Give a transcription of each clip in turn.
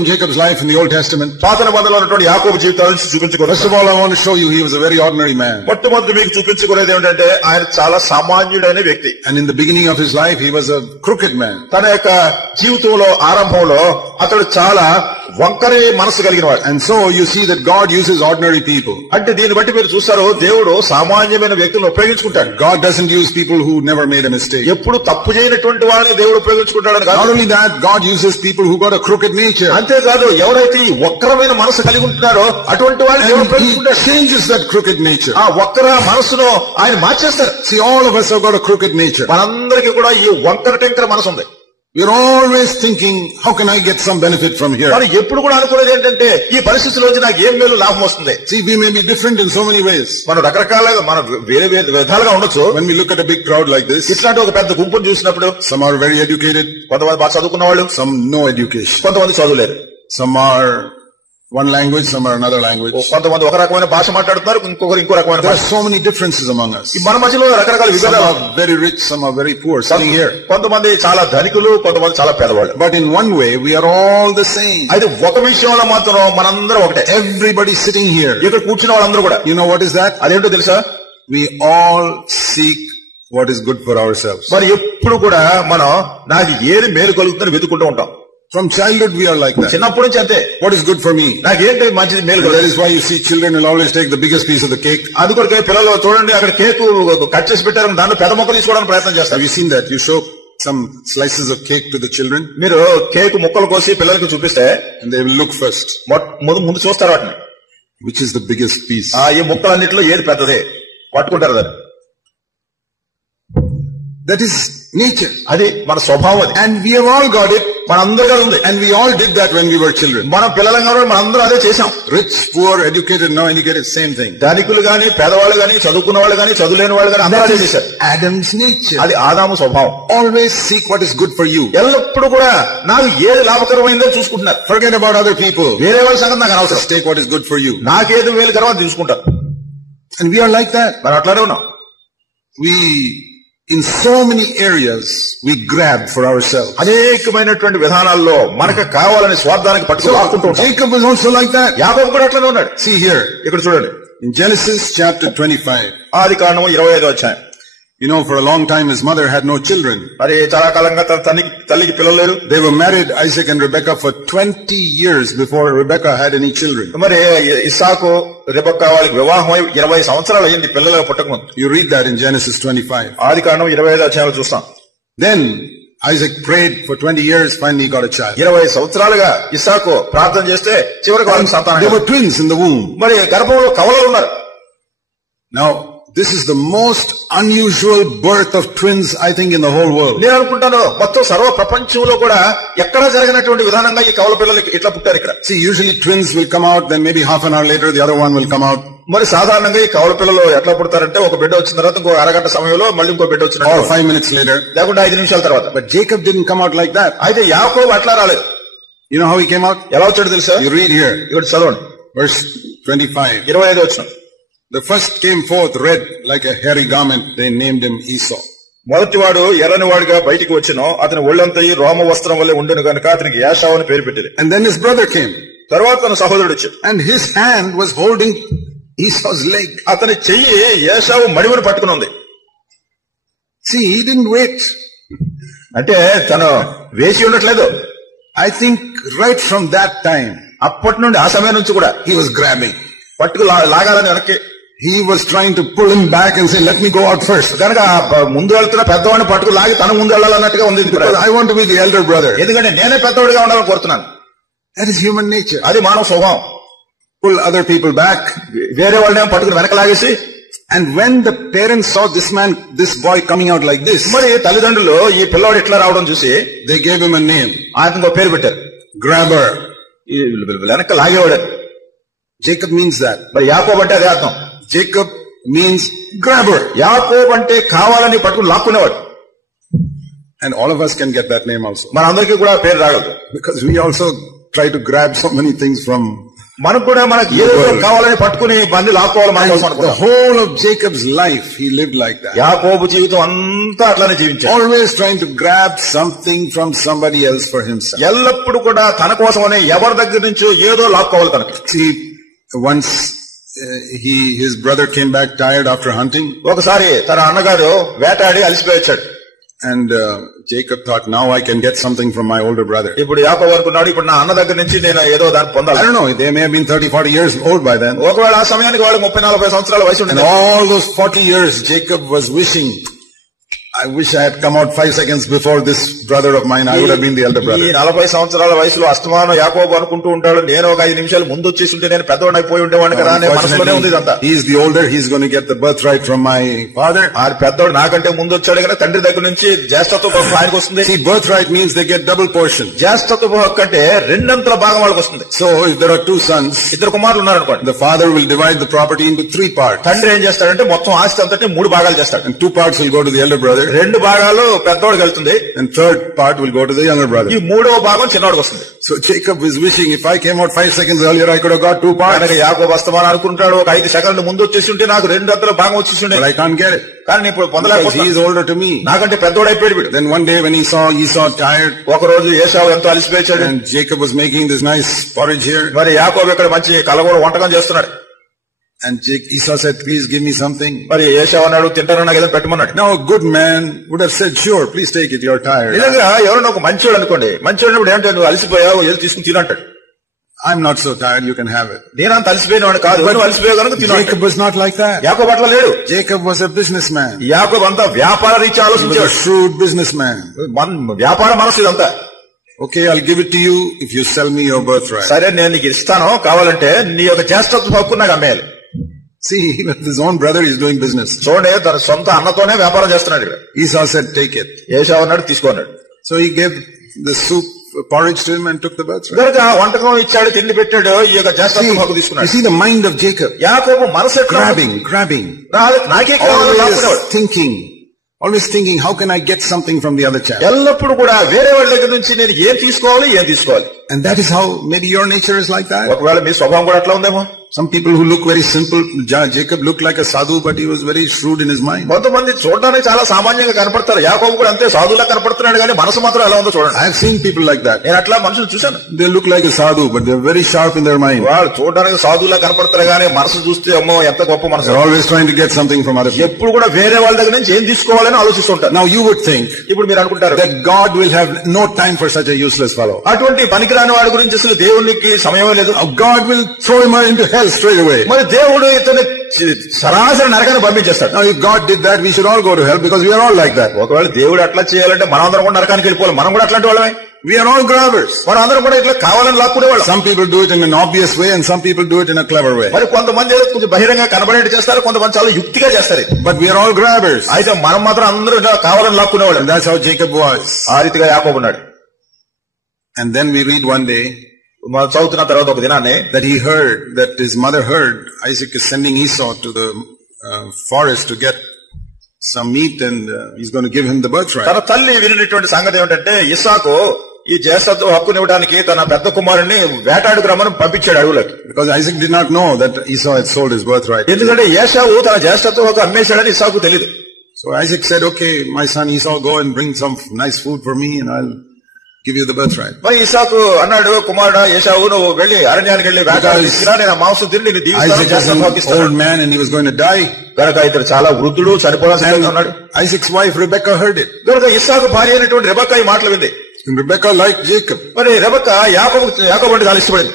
from Jacob's life in the Old Testament. పాత నిబంధనలో ఉన్నటువంటి యాకోబు జీవితాల నుంచి చూపించుకోవాలి. First of all, I want to show you he was a very ordinary man. మొట్టమొదటి మీకు చూపించుకునేది ఏమిటంటే ఆయన చాలా సామాన్యుడైన వ్యక్తి. And in the beginning of his life, he was a crooked man. తన యొక్క జీవితంలో ఆరంభంలో అతడు చాలా వంకరే మనసు కలిగిన వాడు. And so you see that God uses ordinary people. అంటే దీన్ని బట్టి మీరు చూస్తారు దేవుడు సామాన్యమైన వ్యక్తులను ఉపయోగించుకుంటాడు. God doesn't use people who never made a mistake. ఎప్పుడు తప్పు చేయనటువంటి వాళ్ళని దేవుడు ఉపయోగించుకుంటాడని కాదు. Not only that, God uses people who got a crooked nature. అంతేకాదు ఎవరైతే ఈ వక్రమైన మనసు కలిగి ఉంటున్నారో అటువంటి వాళ్ళని దేవుడు ఉపయోగించుకుంటాడు. He changes that crooked nature. ఆ వక్ర మనసును ఆయన మార్చేస్తారు. See, all of us have got a crooked nature. మనందరికీ కూడా ఈ వంకర టెంకర మనసు ఉంది. We're always thinking, how can I get some benefit from here? మరి ఎప్పుడు కూడా అనుకునేది ఏంటంటే ఈ పరిస్థితిలోంచి నాకు ఏం మేలు లాభం వస్తుంది. See, we may be different in so many ways. మనం రకరకాలుగా మనం వేరే విధాలుగా ఉండొచ్చు. When we look at a big crowd like this, ఇట్లాంటి ఒక పెద్ద గుంపును చూసినప్పుడు some are very educated, కొంతమంది బాగా చదువుకున్న వాళ్ళు, some no education, కొంతమంది చదువులేరు, some are one language, some are another language. కొంతమంది ఒక రకమైన భాష మాట్లాడుతున్నారు, ఇంకొకరు ఇంకో రకమైన There భాష. are so many differences among us. మన మధ్యలో రకరకాల Some విభేదాలు. are very rich, some are very poor, sitting here. కొంతమంది చాలా ధనికులు, కొంతమంది చాలా పేదవాళ్ళు. But in one way, we are all the same. అయితే ఒక విషయంలో మాత్రం మనందరం ఒకటే. Everybody sitting here. ఇక్కడ కూర్చున్న వాళ్ళందరూ కూడా. You know what is that? అదేంటో తెలుసా? We all seek what is good for ourselves. మరి ఎప్పుడు కూడా మనం నాకు ఏది మేలు కలుగుతుందని వెతుకుంటూ ఉంటాం. From childhood we are like that. చిన్నప్పటి నుంచి అంతే. What is good for me? నాకేంటి మంచిది మేలు That కలుగుతుంది. is why you see children will always take the biggest piece of the cake. అది కూడా పిల్లలు చూడండి అక్కడ కేకు కట్ చేసి పెట్టారు, దాంట్లో పెద్ద మొక్కలు తీసుకోవడానికి ప్రయత్నం Have చేస్తారు. you seen that? You show some slices of cake to the children మీరు కేకు ముక్కలు కోసి పిల్లలకు చూపిస్తే and they will look first. ముందు చూస్తారు వాటిని. Which is the biggest piece? ఈ ముక్కలన్నింటిలో ఏది పెద్దదే పట్టుకుంటారు దాన్ని. That is nature. అది మన స్వభావం. అది And we have all got it. మనందరికీ ఉంది. And we all did that when we were children. మన పిల్లలంగా మనందరూ అదే చేశాం. Rich, poor, educated, no educated, same thing. ధనికులు గాని, పేదవాళ్ళు గాని, చదువుకున్న వాళ్ళు గాని, చదువులేని వాళ్ళు గాని అందరూ అదే చేశారు. Adam's nature. అది ఆదాము స్వభావం. Always seek what is good for you. ఎల్లప్పుడూ కూడా నాకు ఏది లాభకరమైందో చూసుకుంటున్నారు. Forget about other people. వేరే వాళ్ళ సంగతి నాకు అనవసరం. Just take what is good for you. నాకేది మేలుకరమో అది చూసుకుంటారు. And we are like that. మరి అట్లానే ఉన్నాం. We, in so many areas, we grab for ourselves. అనేకమైనటువంటి విధానాల్లో మనకు కావాలని స్వార్థానికి పట్టుకుంటూ ఉంటాం. Jacob was also like that. యాకోబు కూడా అట్లానే ఉన్నాడు. See here. ఇక్కడ చూడండి. In Genesis chapter 25. ఆదికాండము 25వ అధ్యాయం. You know, for a long time his mother had no children. మరి చాలా కాలంగా తల్లికి పిల్లలు లేరు. They were married, Isaac and Rebekah, for 20 years before Rebekah had any children. మరి ఇస్సాకు రెబెక్కా వాళ్ళకి వివాహం 20 సంవత్సరాలు అయ్యింది పిల్లలు పుట్టకముందు. You read that in Genesis 25. ఆదికాండం 25వ అధ్యాయంలో చూస్తాం. Then Isaac prayed for 20 years, finally he got a child. 20 సంవత్సరాలుగా ఇస్సాకు ప్రార్థన చేస్తే చివరికి వాళ్ళకి సంతానం. They were twins in the womb. మరి గర్భంలో కవలలు ఉన్నారు. Now, this is the most unusual birth of twins, I think, in the whole world. నేను అనుకుంటాను మొత్తం సర్వ ప్రపంచంలో కూడా ఎక్కడా జరిగినటువంటి విధానంగా ఈ కవల పిల్లలు ఇట్లా పుట్టారు ఇక్కడ. See, usually twins will come out, then maybe half an hour later the other one will come out. మరి సాధారణంగా ఈ కవల పిల్లలు ఎట్లా పుడతారంటే ఒక బిడ్డ వచ్చిన తర్వాత ఇంకో అరగంట సమయంలో మళ్ళీ ఇంకో బిడ్డ వచ్చిన Or 5 minutes later. లేకుంటే 5 నిమిషాల తర్వాత. But Jacob didn't come out like that. అయితే యాకోబు అట్లా రాలేదు. You know how he came out? ఎలా వచ్చాడు తెలుసా? You read here. ఇక్కడ చదవండి. Verse 25. 25 వచ్చిన. The first came forth red like a hairy garment. They named him Esau. మొదటివాడు ఎర్రని వాడిగా బయటికి వచ్చిన అతని ఒళ్ళంతా రోమ వస్త్రం వల్లే ఉండను కనుక అతనికి యాషావు అని పేరు పెట్టింది. And then his brother came. తర్వాత తన సహోదరుడు వచ్చాడు. And his hand was holding Esau's leg. అతని చెయ్యి యాషావు మడిమను పట్టుకుని ఉంది. See, he didn't wait. అంటే తను వేసి ఉండట్లేదు. I think right from that time, అప్పటి నుండి ఆ సమయం నుంచి కూడా he was grabbing. పట్టుకు లాగాలని వెనక్కి. He was trying to pull him back and say, let me go out first. కనుక ముందు వెళ్తున్న పెద్దవాడిని పట్టుకు లాగి తన ముందు వెళ్ళాలన్నట్టుగా ఉంది. Because I want to be the elder brother. ఎందుకంటే నేనే పెద్దవాడిగా ఉండాలని కోరుతున్నాను. That is human nature. అది మానవ స్వభావం. Pull other people back. వేరే వాళ్ళని పట్టుకుని వెనక లాగేసి. And when the parents saw this boy coming out like this, మరి తల్లిదండ్రులు ఈ పిల్లవాడు ఇట్లా రావడం చూసి they gave him a name. ఆయనకు ఒక పేరు పెట్టారు. Grabber. వెనక లాగేవాడు. Jacob means that. మరి యాకోబు అంటే అదే అర్థం. Jacob means grabber. యాకోబు అంటే కావాలని పట్టుకుని లాక్కునేవాడు. And all of us can get that name also. మన అందరికీ కూడా పేరు రాగలదు. Because we also try to grab so many things from మనకు కూడా మనకి ఏదో కావాలని పట్టుకుని బండి లాక్కోవాలి మన కోసం అనుకుంటాం. The whole of Jacob's life he lived like that. యాకోబు జీవితం అంతా అట్లానే జీవించాడు. Always trying to grab something from somebody else for himself. ఎల్లప్పుడు కూడా తన కోసమనే ఎవరి దగ్గర నుంచో ఏదో లాక్కోవాలి తనకి. See, once his brother came back tired after hunting. ఒకసారి తన అన్నగారు వేటాడి అలసిపోయి వచ్చాడు. And Jacob thought, now I can get something from my older brother. ఇప్పుడు యాకోబు అనుకున్నాడు, ఇప్పుడు నా అన్న దగ్గర నుంచి నేను ఏదో దాన్ని పొందాలి. I don't know, they may have been 30-40 years old by then. ఒకవేళ ఆ సమయానికి వాళ్ళు 30-40 సంవత్సరాల వయసు ఉండేది. And all those 40 years Jacob was wishing, I wish I had come out 5 seconds before this brother of mine. I would have been the elder brother. ఈ 40 సంవత్సరాల వయసులో అస్తమానం యాకోబు అనుకుంటూ ఉంటాడు, నేను ఒక 5 నిమిషాలు ముందు వచ్చేసి ఉంటే నేను పెద్దవాడిని అయిపోయి ఉండేవాడిని కదా అనే మనసులోనే ఉంది ఇదంతా. He is the older, he is going to get the birthright from my father. ఆ పెద్దవాడు నాకంటే ముందు వచ్చాడు కదా, తండ్రి దగ్గర నుంచి జ్యేష్ఠత్వ హక్కు ఆయనకు వస్తుంది. See, birthright means they get double portion. జ్యేష్ఠత్వ హక్కు అంటే 2 అంతల భాగం వాళ్ళకి వస్తుంది. So if there are 2 sons, 2 కుమారులు ఉన్నారనుకోండి, the father will divide the property into 3 parts. తండ్రి ఏం చేస్తాడంటే మొత్తం ఆస్తి అంతటి 3 భాగాలు చేస్తాడు. And 2 parts will go to the elder brother. 2 భాగాలు పెద్దోడికి వెళ్తుంది. And 3rd part will go to the younger brother. ఈ 3వ భాగం చిన్నోడికి వస్తుంది. So Jacob is wishing, if I came out 5 seconds earlier, I could have got 2 parts. కనుక యాకోబు అస్తమానం అనుకుంటాడు, ఒక 5 సెకండ్ల ముందు వచ్చేసి ఉంటే నాకు 2 అంతల భాగం వచ్చేసి ఉండే. But I can't get it. కానీ ఇప్పుడు పొందలేకపోతున్నా. He is older to me. నాకంటే పెద్దోడు అయిపోయాడు వీడు. Then one day when he saw Esau tired, ఒక రోజు ఏశావు ఎంతో అలసిపోయాడు, and Jacob was making this nice porridge here, మరి యాకోబు ఇక్కడ మంచి కలగూర వంటకం చేస్తున్నాడు. and Esau said, please give me something. మరి ఏశావు అన్నాడు, తింటాను నాకు ఏదో పెట్టమన్నాడు. Now a good man would have said, sure, please take it, you're tired. నిజంగా ఎవరైనా ఒక మంచోడు అనుకోండి, మంచోడు ఏంటంటే నువ్వు అలసిపోయావు, ఏదో తీసుకుని తినంటాడు. I'm not so tired, you can have it. నేనంత అలసిపోయినవాడు కాదు, నువ్వు అలసిపోయావు కనుక తిను. Jacob was not like that. యాకోబు అట్లా లేడు. Jacob was a businessman. యాకోబు అంతా వ్యాపార రీత్యా ఆలోచించాడు. Shrewd businessman. వ్యాపార మనసు ఇదంతా. Okay, I'll give it to you if you sell me your birthright. సరే, నేను నీకు ఇస్తాను, కావాలంటే నీ యొక్క జ్యేష్ఠత్వ హక్కు నాకు అమ్మేయాలి. See, even his own brother is doing business. చూడండి, తన సొంత అన్నతోనే వ్యాపారం చేస్తున్నాడు ఇక్కడ. Esau said, take it. ఏశావు అన్నాడు, తీసుకోన్నాడు. So he gave the soup porridge to him and took the birthright. కనుక వంటకం ఇచ్చాడు, తిండి పెట్టాడు, ఈ యొక్క జ్యేష్ఠత్వ హక్కు తీసుకున్నాడు. You see the mind of Jacob. యాకోబు మనసు grabbing. నాకే కావాలి, always thinking, how can I get something from the other chap? ఎల్లప్పుడు కూడా వేరే వాళ్ళ దగ్గర నుంచి నేను ఏం తీసుకోవాలి. And that is how maybe your nature is like that. ఒకవేళ మీ స్వభావం కూడా అట్లా ఉందేమో. Some people who look very simple, Jacob looked like a sadhu, but he was very shrewd in his mind. కొంతమంది చూడడానికి చాలా సామాన్యంగా కనపడతారు, యాకోబు కూడా అంతే సాధువులా కనపడుతున్నాడు, కానీ మనసు మాత్రం ఎలా ఉందో చూడండి. I have seen people like that. నేను అట్లా మనుషులు చూశాను. They look like a sadhu, but they are very sharp in their mind. వాళ్ళు చూడడానికి సాధువులా కనపడతారు, కానీ మనసు చూస్తే అమ్మో ఎంత గొప్ప మనసు. They are always trying to get something from other people. ఎప్పుడు కూడా వేరే వాళ్ళ దగ్గర నుంచి ఏం తీసుకోవాలని ఆలోచిస్తుంటారు. Now you would think, ఇప్పుడు మీరు అనుకుంటారు that God will have no time for such a useless fellow. అటువంటి పనికిరాని వాడి గురించి అసలు దేవునికి సమయమే లేదు. God will throw him into hell straight away. దేవుడు ఇతను సరాసరి నరకాన్ని పంపించేస్తాడు. Now if God did that, we should all go to hell because we are all like that. ఒకవేళ దేవుడు అట్లా చేయాలంటే మనం అందరం కూడా నరకానికి వెళ్ళిపోవాలి. మనం కూడా అట్లాంటి వాళ్ళమే. We are all grabbers. మనం అందరం కూడా ఇట్లా కావాలని లాక్కునేవాళ్ళం. Some people do it in an obvious way and some people do it in a clever way. మరి కొంతమంది కొంచెం బహిరంగ కనబడేట్టు చేస్తారు, కొంతమంది చాలా యుక్తిగా చేస్తారు. But we are all grabbers. అయితే మనం మాత్రం అందరూ కావాలని లాక్కునేవాళ్ళం. And that's how Jacob was. ఆ రీతిగా యాకోబు ఉన్నాడు. And then we read one day, చదువుతున్న తర్వాత ఒక దినాన్ని, that his mother heard Isaac is sending Esau to the forest to get some meat and he's going to give him the birthright. తన తల్లి వినినటువంటి సంగతి ఏమిటంటే, ఇస్సాకు ఈ జ్యేష్ఠత్వ హక్కునివ్వడానికి తన పెద్ద కుమారుని వేటాడుకు రమ్మని పంపించాడు అడవులకు. Because Isaac did not know that Esau had sold his birthright. ఎందుకంటే ఏశావు తన జ్యేష్ఠత్వ హక్కు అమ్మేశాడని ఇస్సాకు తెలియదు. So Isaac said, okay, my son Esau, go and bring some nice food for me and I'll give you the birthright. మరి ఇస్సాకు అన్నాడు, కుమారుడా ఏశావు, నువ్వు వెళ్ళి అరణ్యానికి వెళ్ళి వేటాడు తీసుకురా, నేను మాంసం తిని నిన్ను దీవిస్తాను, జ్యేష్ఠత్వ హక్కు ఇస్తాను. Old man and he was going to die. కనుక ఇతడు చాలా వృద్ధుడు, చనిపోవాల్సి ఉన్నాడు. Isaac's wife Rebecca heard it. కనుక ఇస్సాకు భార్య అయినటువంటి రెబెక్కా ఈ మాటలు వింది. And Rebecca liked Jacob. మరి రెబెక్కా యాకోబు అంటే చాలా ఇష్టపడింది.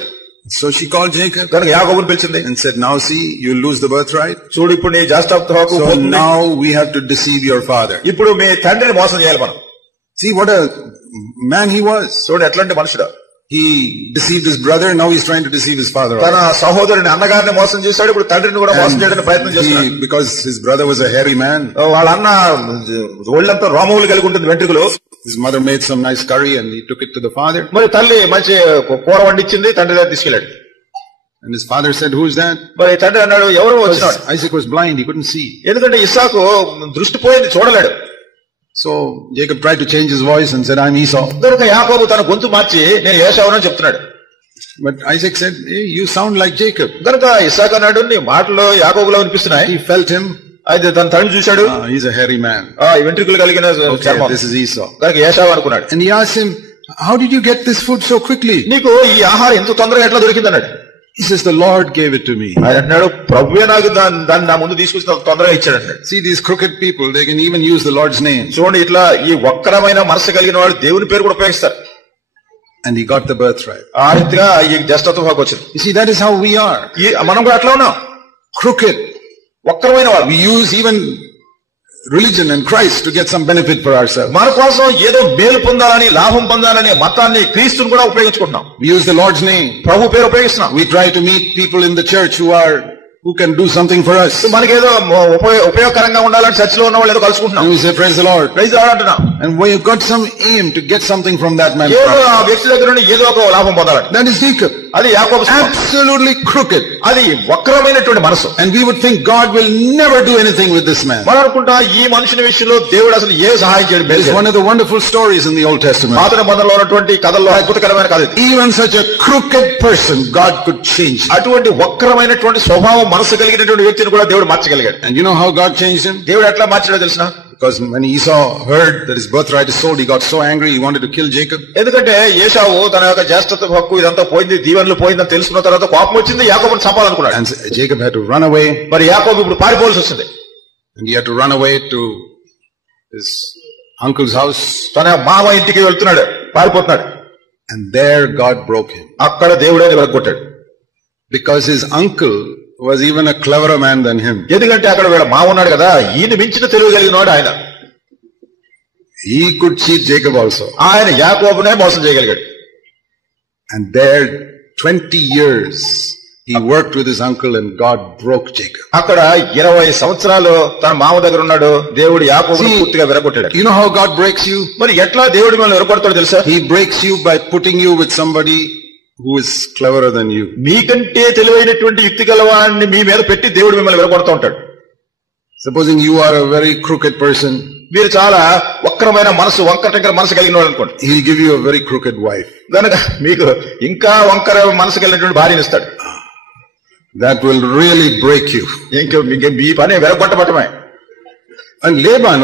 So she called Jacob. కనుక యాకోబుని పిలిచింది and said, now see, you lose the birthright. చూడు, ఇప్పుడు నీ జ్యేష్ఠత్వ హక్కు పోతుంది. So now we have to deceive your father. ఇప్పుడు మీ తండ్రిని మోసం చేయాలి మనం. See what a man he was. చూడండి ఎట్లాంటి మనుషుడు. He deceived his brother, now he's trying to deceive his father. తన సహోదరుని అన్నగారిని మోసం చేశాడు, ఇప్పుడు తండ్రిని కూడా మోసం చేయడానికి ప్రయత్నం చేస్తున్నాడు. Because his brother was a hairy man. వాళ్ళ అన్న ఒళ్ళంతా రోమములు కలిగి ఉంటుంది, వెంట్రుకలు. His mother made some nice curry and he took it to the father. మరి తల్లి మంచి కూర వండించింది, తండ్రి దగ్గర తీసుకెళ్ళాడు. And his father said, who is that? మరి తండ్రి అన్నాడు, ఎవరు వచ్చినాడు. Isaac was blind, he couldn't see. ఎందుకంటే ఇస్సాకు దృష్టి పోయింది, చూడలేడు. So Jacob tried to change his voice and said, I'm Esau. కనుక యాకోబు తన గొంతు మార్చి నేను ఏశావునని చెప్తున్నాడు. But Isaac said, hey, you sound like Jacob. గనుక ఇస్సాకు అన్నాడు, నీ మాటలు యాకోబులా వినిపిస్తున్నాయి. He felt him. అయితే తన తండ్రి చూశాడు, he's a hairy man. వెంట్రుకలు కలిగిన చర్మం. This is Esau. కనుక ఏశావు అనుకున్నాడు. And he asked him, how did you get this food so quickly? నీకు ఈ ఆహారం ఎంత తొందరగా ఎట్లా దొరికింది అన్నాడు. He says, the Lord gave it to me. ఆయన అన్నాడు, ప్రభువే నాకు దాన్ని నా ముందు తీసుకొచ్చి తొందరగా ఇచ్చాడు అన్నాడు. See, these crooked people, they can even use the Lord's name. చూడండి, ఇట్లా ఈ వక్రమైన మనసు కలిగిన వాడు దేవుని పేరు కూడా ఉపయోగిస్తారు. And he got the birthright. ఆ రీతిగా ఈ జ్యేష్ఠత్వం వచ్చింది. You see, that is how we are. మనం కూడా అట్లా ఉన్నాం, crooked, వక్రమైన వాడు. We use even religion and Christ to get some benefit for ourselves. మన కోసం ఏదో మేలు పొందాలని, లాభం పొందాలని మతాన్ని, క్రీస్తుని కూడా ఉపయోగించుకుంటున్నాం. We use the Lord's name. ప్రభు పేరు ఉపయోగిస్తున్నాం. We try to meet people in the church who can do something for us. మనకేదో ఉపయోగకరంగా ఉండాలని చర్చిలో ఉన్న వాళ్ళు ఏదో కలుసుకుంటున్నాం. And we say, praise the Lord. Praise the Lord అంటున్నాం. And we have got some aim to get something from that man. ఏదో ఆ వ్యక్తి దగ్గర నుండి ఏదో ఒక లాభం పొందాలని. That is Jacob. అది యాకోబు. Absolutely crooked. అది వక్రమైనటువంటి మనసు. And we would think God will never do anything with this man. మనం అనుకుంటా ఈ మనుషుని విషయంలో దేవుడు అసలు ఏ సహాయం చేయడు. It is one of the wonderful stories in the Old Testament. పాత నిబంధనలో ఉన్నటువంటి కథల్లో అద్భుతకరమైన కథ ఇది. Even such a crooked person God could change. అటువంటి వక్రమైనటువంటి స్వభావం మనసు కలిగినటువంటి వ్యక్తిని కూడా దేవుడు మార్చగలిగాడు. And you know how God changed him? దేవుడు ఎట్లా మార్చాడో తెలుసా? Because when Esau heard that his birthright is sold, he got so angry he wanted to kill Jacob. ఎందుకంటే ఏశావు తన యొక్క జ్యేష్ఠత్వ హక్కు ఇదంతా పోయింది, దీవెనలు పోయిందని తెలుసుకున్న తర్వాత కోపం వచ్చింది, యాకోబుని చంపాలనుకున్నాడు. And Jacob had to run away. మరి యాకోబు ఇప్పుడు పారిపోవాల్సి వచ్చింది. And he had to run away to his uncle's house. తన మామ ఇంటికి వెళ్తున్నాడు, పారిపోతున్నాడు. And there God broke him. అక్కడ దేవుడు ఆయన వెలగొట్టాడు. Because his uncle was even a cleverer man than him. ఎందుకంటే అక్కడ వీళ్ళ మామ ఉన్నాడు కదా, ఈయన మించిన తెలివి కలిగినవాడు ఆయన. He could cheat Jacob also. ఆయన యాకోబునే మోసం చేయగలిగాడు. And there 20 years he worked with his uncle and God broke Jacob. అక్కడ 20 సంవత్సరాలు తన మామ దగ్గర ఉన్నాడు, దేవుడు యాకోబుని పూర్తిగా విరగొట్టాడు. You know how God breaks you? మరి ఎట్లా దేవుడు మిమ్మల్ని విరగొడతాడో తెలుసా? He breaks you by putting you with somebody who is cleverer than you. మీకంటే తెలివైనటువంటి యుక్తి గలవాడిని మీ మీద పెట్టి దేవుడు మిమ్మల్ని విరగొడతా ఉంటాడు. Supposing you are a very crooked person, మీరు చాలా వక్రమైన మనసు, వంకర మనసు కలిగిన వాళ్ళు అనుకోండి. He'll give you a very crooked wife. కనుక మీకు ఇంకా వంకర మనసు కలిగినటువంటి భార్యని ఇస్తాడు. That will really break you. ఇంకా మీ పని విరగొట్టబట్టమే. And Laban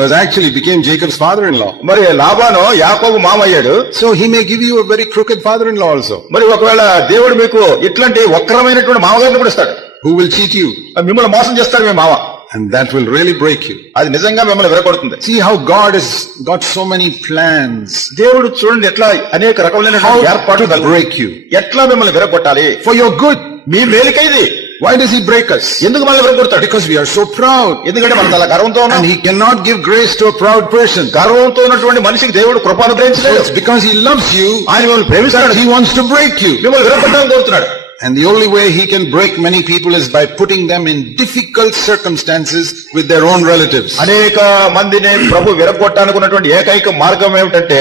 became Jacob's father-in-law. మరి లాబాను యాకోబు మామ అయ్యాడు. So he may give you a very crooked father-in-law also. మరి ఒకవేళ దేవుడు మీకు ఇట్లాంటి వక్రమైనటువంటి మామగారిని కూడా ఇస్తాడు. Who will cheat you? మిమ్మల్ని మోసం చేస్తాడు మీ మామ. And that will really break you. అది నిజంగా మిమ్మల్ని విరగొడుతుంది. See how God has got so many plans. దేవుడు చూడండి ఎట్లా అనేక రకమైన ఏర్పాట్లు break you. ఎట్లా మిమ్మల్ని విరగొట్టాలి. For your good. Me మేలుకైది. Why does he break us? ఎందుకు మనల్ని విరగొడతాడు? Because we are so proud. ఎందుకంటే మనం చాలా గర్వంతో ఉన్నాం. And he cannot give grace to a proud person. గర్వంతో ఉన్నటువంటి మనిషికి దేవుడు కృప అనుగ్రహించలేడు. It's because he loves you. ఆయన మిమ్మల్ని ప్రేమిస్తాడు. He wants to break you. మిమ్మల్ని విరగొట్టాలని కోరుతున్నాడు. And the only way he can break many people is by putting them in difficult circumstances with their own relatives. అనేక మందిని ప్రభు విరగొట్టాలనుకున్నటువంటి ఏకైక మార్గం ఏమిటంటే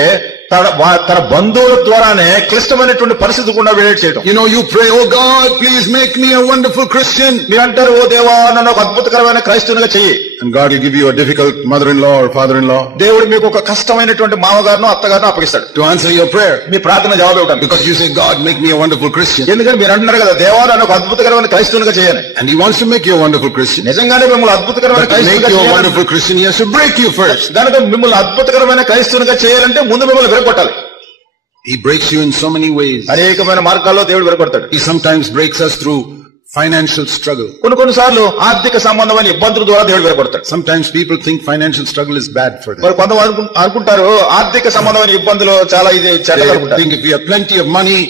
తన బంధువుల ద్వారానే క్లిష్టమైనటువంటి పరిస్థితి కూడా వెయిట్ చేయడం. You know, you pray, oh God, please make me a wonderful Christian. మీరు అంటారు, ఓ దేవా నన్ను ఒక అద్భుతకరమైన క్రైస్తవునిగా చెయ్యి. And God will give you a difficult mother-in-law or father-in-law. దేవుడు మీకు ఒక కష్టమైనటువంటి మామగారును అత్తగారును అప్పగిస్తాడు. To answer your prayer. మీ ప్రార్థన జవాబు ఇవ్వడానికి. Because you say, God, make me a wonderful Christian. ఎందుకంటే మీరు అంటున్నారు కదా, దేవా నన్ను ఒక అద్భుతకరమైన క్రైస్తవునిగా చేయాలి. And he wants to make you a wonderful Christian. నిజంగానే మిమ్మల్ని అద్భుతకరమైన క్రైస్తవునిగా చేయాలి. To make you a wonderful Christian, he has to break you first. కనుక మిమ్మల్ని అద్భుతకరమైన క్రైస్తవునిగా చేయాలంటే ముందు మిమ్మల్ని విరగొట్టాలి. He breaks you in so many ways. అనేకమైన మార్గాల్లో దేవుడు విరగొడతాడు. He sometimes breaks us through financial struggle. కొన్నిసార్లు ఆర్థిక సంబంధమైన ఇబ్బందుల ద్వారా దేవుడు విరగొడతాడు. Sometimes people think financial struggle is bad for them. మరి కొంతమంది అనుకుంటారు ఆర్థిక సంబంధమైన ఇబ్బందులు చాలా ఇది చెడ్డగా ఉంటాయి. Think if we have plenty of money,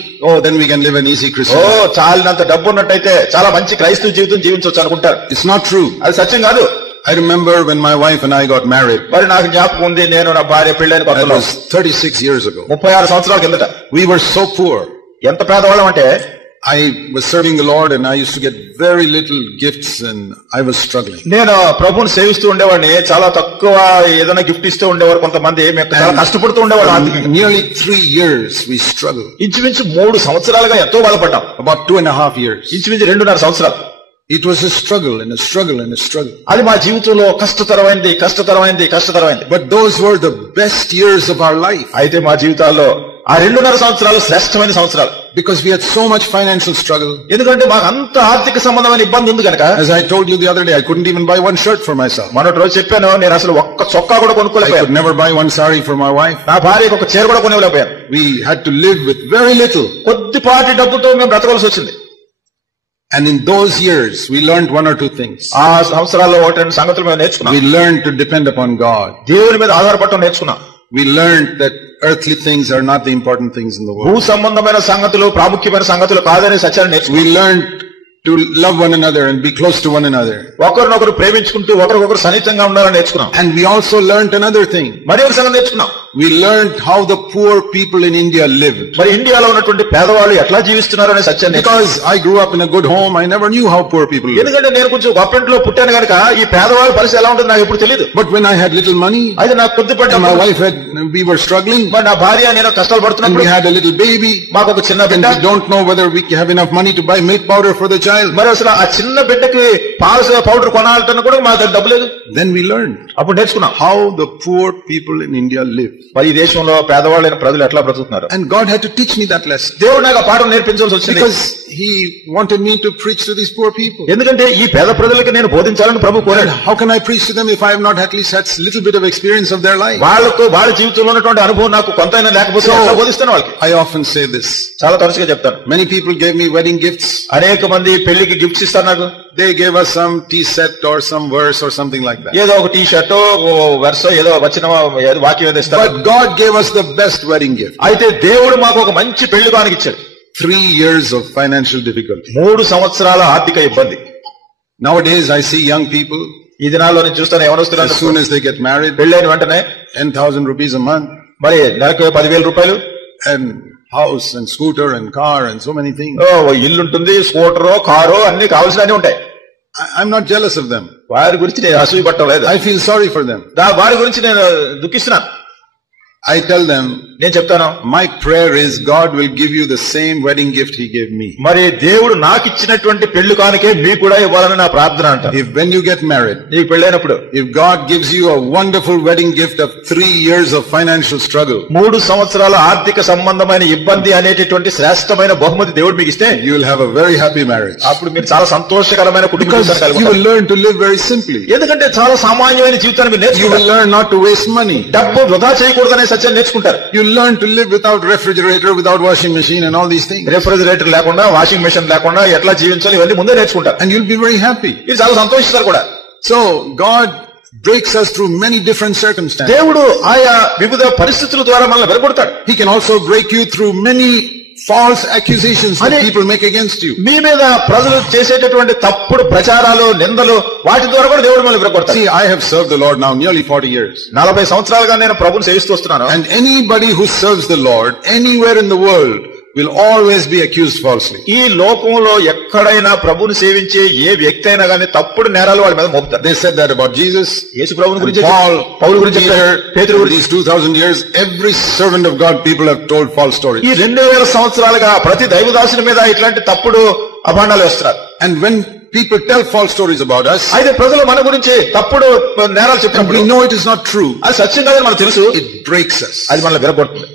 then we can live an easy Christian life. చాలినంత డబ్బు ఉన్నట్టయితే చాలా మంచి క్రైస్తవ జీవితం జీవించవచ్చు అనుకుంటారు. It's not true. అది సత్యం కాదు. I remember when my wife and I got married. మరి నాకు జ్ఞాపకం ఉంది, నేను నా భార్య పెళ్ళైన కొత్తలో. That was 36 years ago. 36 సంవత్సరాల కిందట. We were so poor. ఎంత పేదవాళ్ళం అంటే I was serving the Lord and I used to get very little gifts and I was struggling. నేను ప్రభువుని సేవిస్తూ ఉండేవాడిని, చాలా తక్కువ ఏదైనా గిఫ్ట్ ఇస్తూ ఉండేవారు కొంతమంది. మేము చాలా కష్టపడుతూ ఉండేవాళ్ళం. Nearly 3 years we struggled. ఇంచుమించు 3 సంవత్సరాలుగా ఎంతో బాధపడ్డాం. About 2.5 years. ఇంచుమించు 2.5 సంవత్సరాలు. It was a struggle and a struggle and a struggle. అది మా జీవితంలో కష్టతరమైంది. But those were the best years of our life. అయితే మా జీవితాల్లో ఆ 2.5 సంవత్సరాలు శ్రేష్టమైన సంవత్సరాలు. Because we had so much financial struggle. ఎందుకంటే మాకు అంత ఆర్థిక సంబంధమైన ఇబ్బంది ఉంది కనుక. As I told you the other day, I couldn't even buy one shirt for myself. మొన్నటి రోజు చెప్పాను, నేను అసలు ఒక్క చొక్కా కూడా కొనుక్కోలేకపోయాను. I could never buy one sari for my wife. నా భార్యకు ఒక చీర కూడా కొనివ్వలేకపోయాను. We had to live with very little. కొద్దిపాటి డబ్బుతో మేము బ్రతకాల్సి వచ్చింది. And in those years, we learned one or two things. ఆ సంవత్సరాల్లో ఒకటి రెండు సంగతులు మేము నేర్చుకున్నాం. We learned to depend upon God. దేవుని మీద ఆధారపడటం నేర్చుకున్నాం. We learned that earthly things are not the important things in the world. భూ సంబంధమైన సంగతులు ప్రాముఖ్యమైన సంగతులు కాదనే సత్యాన్ని నేర్చుకున్నాం. We learned to love one another and be close to one another. ఒకరినొకరు ప్రేమించుకుంటూ ఒకరికొకరు సన్నిహితంగా ఉండాలని నేర్చుకున్నాం. And we also learned another thing. మరి ఒక సంగతి నేర్చుకున్నాం. We learned how the poor people in India lived. మరి ఇండియాలో ఉన్నటువంటి పేదవాళ్ళు ఎట్లా జీవిస్తున్నారు అనే సత్యాన్ని. Because I grew up in a good home, I never knew how poor people lived. ఎందుకంటే నేను కొంచెం గొప్పంట్లో పుట్టాను కనుక ఈ పేదవాళ్ళ పరిస్థితి ఎలా ఉంటుంది నాకు ఎప్పుడు తెలియదు. But when I had little money, అయితే నాకు కొద్దిపాటి my wife had, we were struggling. మరి నా భార్య నేను కష్టాలు పడుతున్నప్పుడు, we had a little baby, మాకు ఒక చిన్న బిడ్డ, we don't know whether we have enough money to buy milk powder for the child. మరి అసలు ఆ చిన్న బిడ్డకి పాల పౌడర్ కొనాలంటే కూడా మా దగ్గర డబ్బు లేదు. Then we learned, అప్పుడు నేర్చుకున్నాం how the poor people in India live. మరి ఈ దేశంలో పేదవాళ్ళైన ప్రజలు ఎట్లా బ్రతుకుతున్నారు. And God had to teach me that lesson. దేవుడు నాకు ఆ పాఠం నేర్పించాల్సి వచ్చింది. Because He wanted me to preach to these poor people. ఎందుకంటే ఈ పేద ప్రజలకు నేను బోధించాలని ప్రభు కోరాడు. How can I preach to them if I have not at least had a little bit of experience of their life? వాళ్ళకు వాళ్ళ జీవితంలో ఉన్నటువంటి అనుభవం నాకు కొంతైనా లేకపోతే ఎట్లా బోధిస్తాను వాళ్ళకి. I often say this. చాలా తరచుగా చెప్తాను. Many people gave me wedding gifts. అనేక మంది పెళ్లికి గిఫ్ట్స్ ఇస్తారు నాకు. They gave us some tea set or some verse or something like that. ఏదో ఒక టీ షర్ట్ వెర్స్ ఏదో వచ్చిన వాక్యం ఏదో ఇస్తారు. But God gave us the best wedding gift. అయితే దేవుడు మాకు ఒక మంచి పెళ్లి కానుక ఇచ్చాడు. 3 years of financial difficulty. 3 సంవత్సరాల ఆర్థిక ఇబ్బంది. Nowadays I see young people, ఈ దినాల్లో నేను చూస్తాను ఎవరొస్తున్నారు, as soon as they get married, పెళ్ళైన వెంటనే 10,000 rupees a month, మరి నెలకు 10,000 రూపాయలు, and house and scooter and car and so many things. ఇల్లు ఉంటుంది, స్కూటరో కారో అన్ని కావాల్సినవి ఉంటాయి. I'm not jealous of them. వారి గురించి నేను అసూయ పట్టడం లేదు. I feel sorry for them. వారి గురించి నేను దుఃఖిస్తున్నాను. I tell them, నేను చెప్తాను, my prayer is God will give you the same wedding gift He gave me. మరి దేవుడు నాకు ఇచ్చినటువంటి పెళ్లి కానుకే మీకు కూడా ఇవ్వాలని నా ప్రార్థన అంట. If when you get married, నీకు పెళ్ళైనప్పుడు, if God gives you a wonderful wedding gift of 3 years of financial struggle, 3 సంవత్సరాల ఆర్థిక సంబంధమైన ఇబ్బంది అనేటటువంటి శ్రేష్టమైన బహుమతి దేవుడు మీకు ఇస్తే, you will have a very happy marriage. అప్పుడు మీరు చాలా సంతోషకరమైన కుటుంబ జీవితాన్ని కలిగి ఉంటారు. You will learn to live very simply. ఎందుకంటే చాలా సామాన్యమైన జీవితాన్ని మీరు నేర్చుకుంటారు. You will learn not to waste money. డబ్బు వృధా చేయకూడదనే సత్యం నేర్చుకుంటారు. You learn to live without refrigerator, without washing machine and all these things. Refrigerator లేకుండా, వాషింగ్ మెషిన్ లేకుండా ఎట్లా జీవించాలి ఇవన్నీ ముందే నేర్చుకుంటారు. And you'll be very happy. మీరు చాలా సంతోషిస్తారు కూడా. So God breaks us through many different circumstances. దేవుడు ఆయా వివిధ పరిస్థితుల ద్వారా మనల్ని వెలుగొడతాడు. He can also break you through many false accusations that people make against you. మీ మీద ప్రజలు చేసేటటువంటి తప్పుడు ప్రచారాలు, నిందలు, వాటి ద్వారా కూడా దేవుడు మనల్ని వెలుగొడతాడు. See, I have served the Lord now nearly 40 years. 40 సంవత్సరాలుగా నేను ప్రభువుని సేవిస్తూ వస్తున్నాను. And anybody who serves the Lord anywhere in the world will always be accused falsely. ఈ లోకంలో ఎక్కడైనా ప్రభువుని సేవించే ఏ వ్యక్తి అయినా గానీ తప్పుడు నేరాలు వాళ్ళ మీద మోపుతారు. They said that about Jesus, యేసు ప్రభువుని గురించి, Paul, పౌలు గురించి, పేతురు గురించి. These 2000 years, every servant of God, people have told false stories. ఈ 2000 సంవత్సరాలుగా ప్రతి దైవదాసుని మీద ఇట్లాంటి తప్పుడు అభాండాలు వేస్తున్నారు. And when people tell false stories about us, అయితే ప్రజలు మన గురించి తప్పుడు నేరాలు చెప్పినప్పుడు, we know it is not true. అది సత్యం కాదని మనకు తెలుసు. It breaks us. అది మనల్ని విరగొడుతుంది.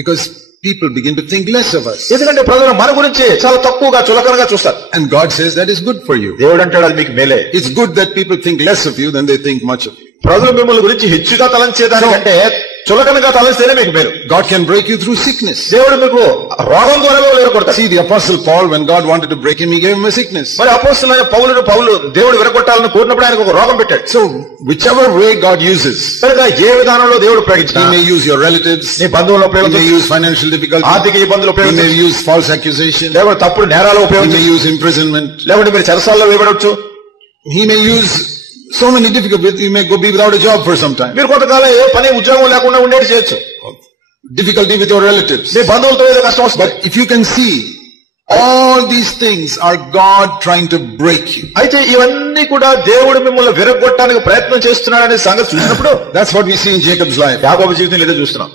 Because people begin to think less of us. ఎందుకంటే ప్రజలు మన గురించి చాలా తక్కువగా, చులకనగా చూస్తారు. And God says that is good for you. దేవుడు అంటాడు అది మీకు మేలే. It's good that people think less of you than they think much of you. ప్రజలు మిమ్మల్ని గురించి హెచ్చుగా తలంచేదానికంటే చులకనగా తలంస్తేనే మీకు మేలు. God can break you through sickness. దేవుడు మీకు రోగం ద్వారా విరగొడతాడు. See, the apostle Paul, when God wanted to break him, he gave him a sickness. మరి అపోస్తలుడైన పౌలు దేవుడు విరగొట్టాలని కోరినప్పుడు ఆయనకు ఒక రోగం పెట్టాడు. So whichever way God uses, కనుక ఏ విధానంలో దేవుడు ఉపయోగించినా, he may use your relatives, నీ బంధువులను he ఉపయోగించవచ్చు, may use financial difficulty, ఆర్థిక ఇబ్బందులు he may ఉపయోగించవచ్చు, use false accusation, లేకపోతే తప్పుడు నేరాలు he may ఉపయోగించవచ్చు, use imprisonment, లేకపోతే మీరు చెరసాల్లో వేయబడవచ్చు, he may use so many difficulties. You may go be without a job for some time, మీరు కొంతకాలం ఏ పని ఉద్యోగం లేకుండా ఉండేది చేయొచ్చు, difficulty with your relatives. మీ బంధువులతో ఏదో కష్టం వస్తుంది. But if you can see, all these things are God trying to break you. అయితే ఇవన్నీ కూడా దేవుడు మిమ్మల్ని విరగొట్టడానికి ప్రయత్నం చేస్తున్నాడనే సంగతి చూసినప్పుడు, That's what we see in Jacob's life. యాకోబు జీవితంలో ఏదో చూస్తున్నాం.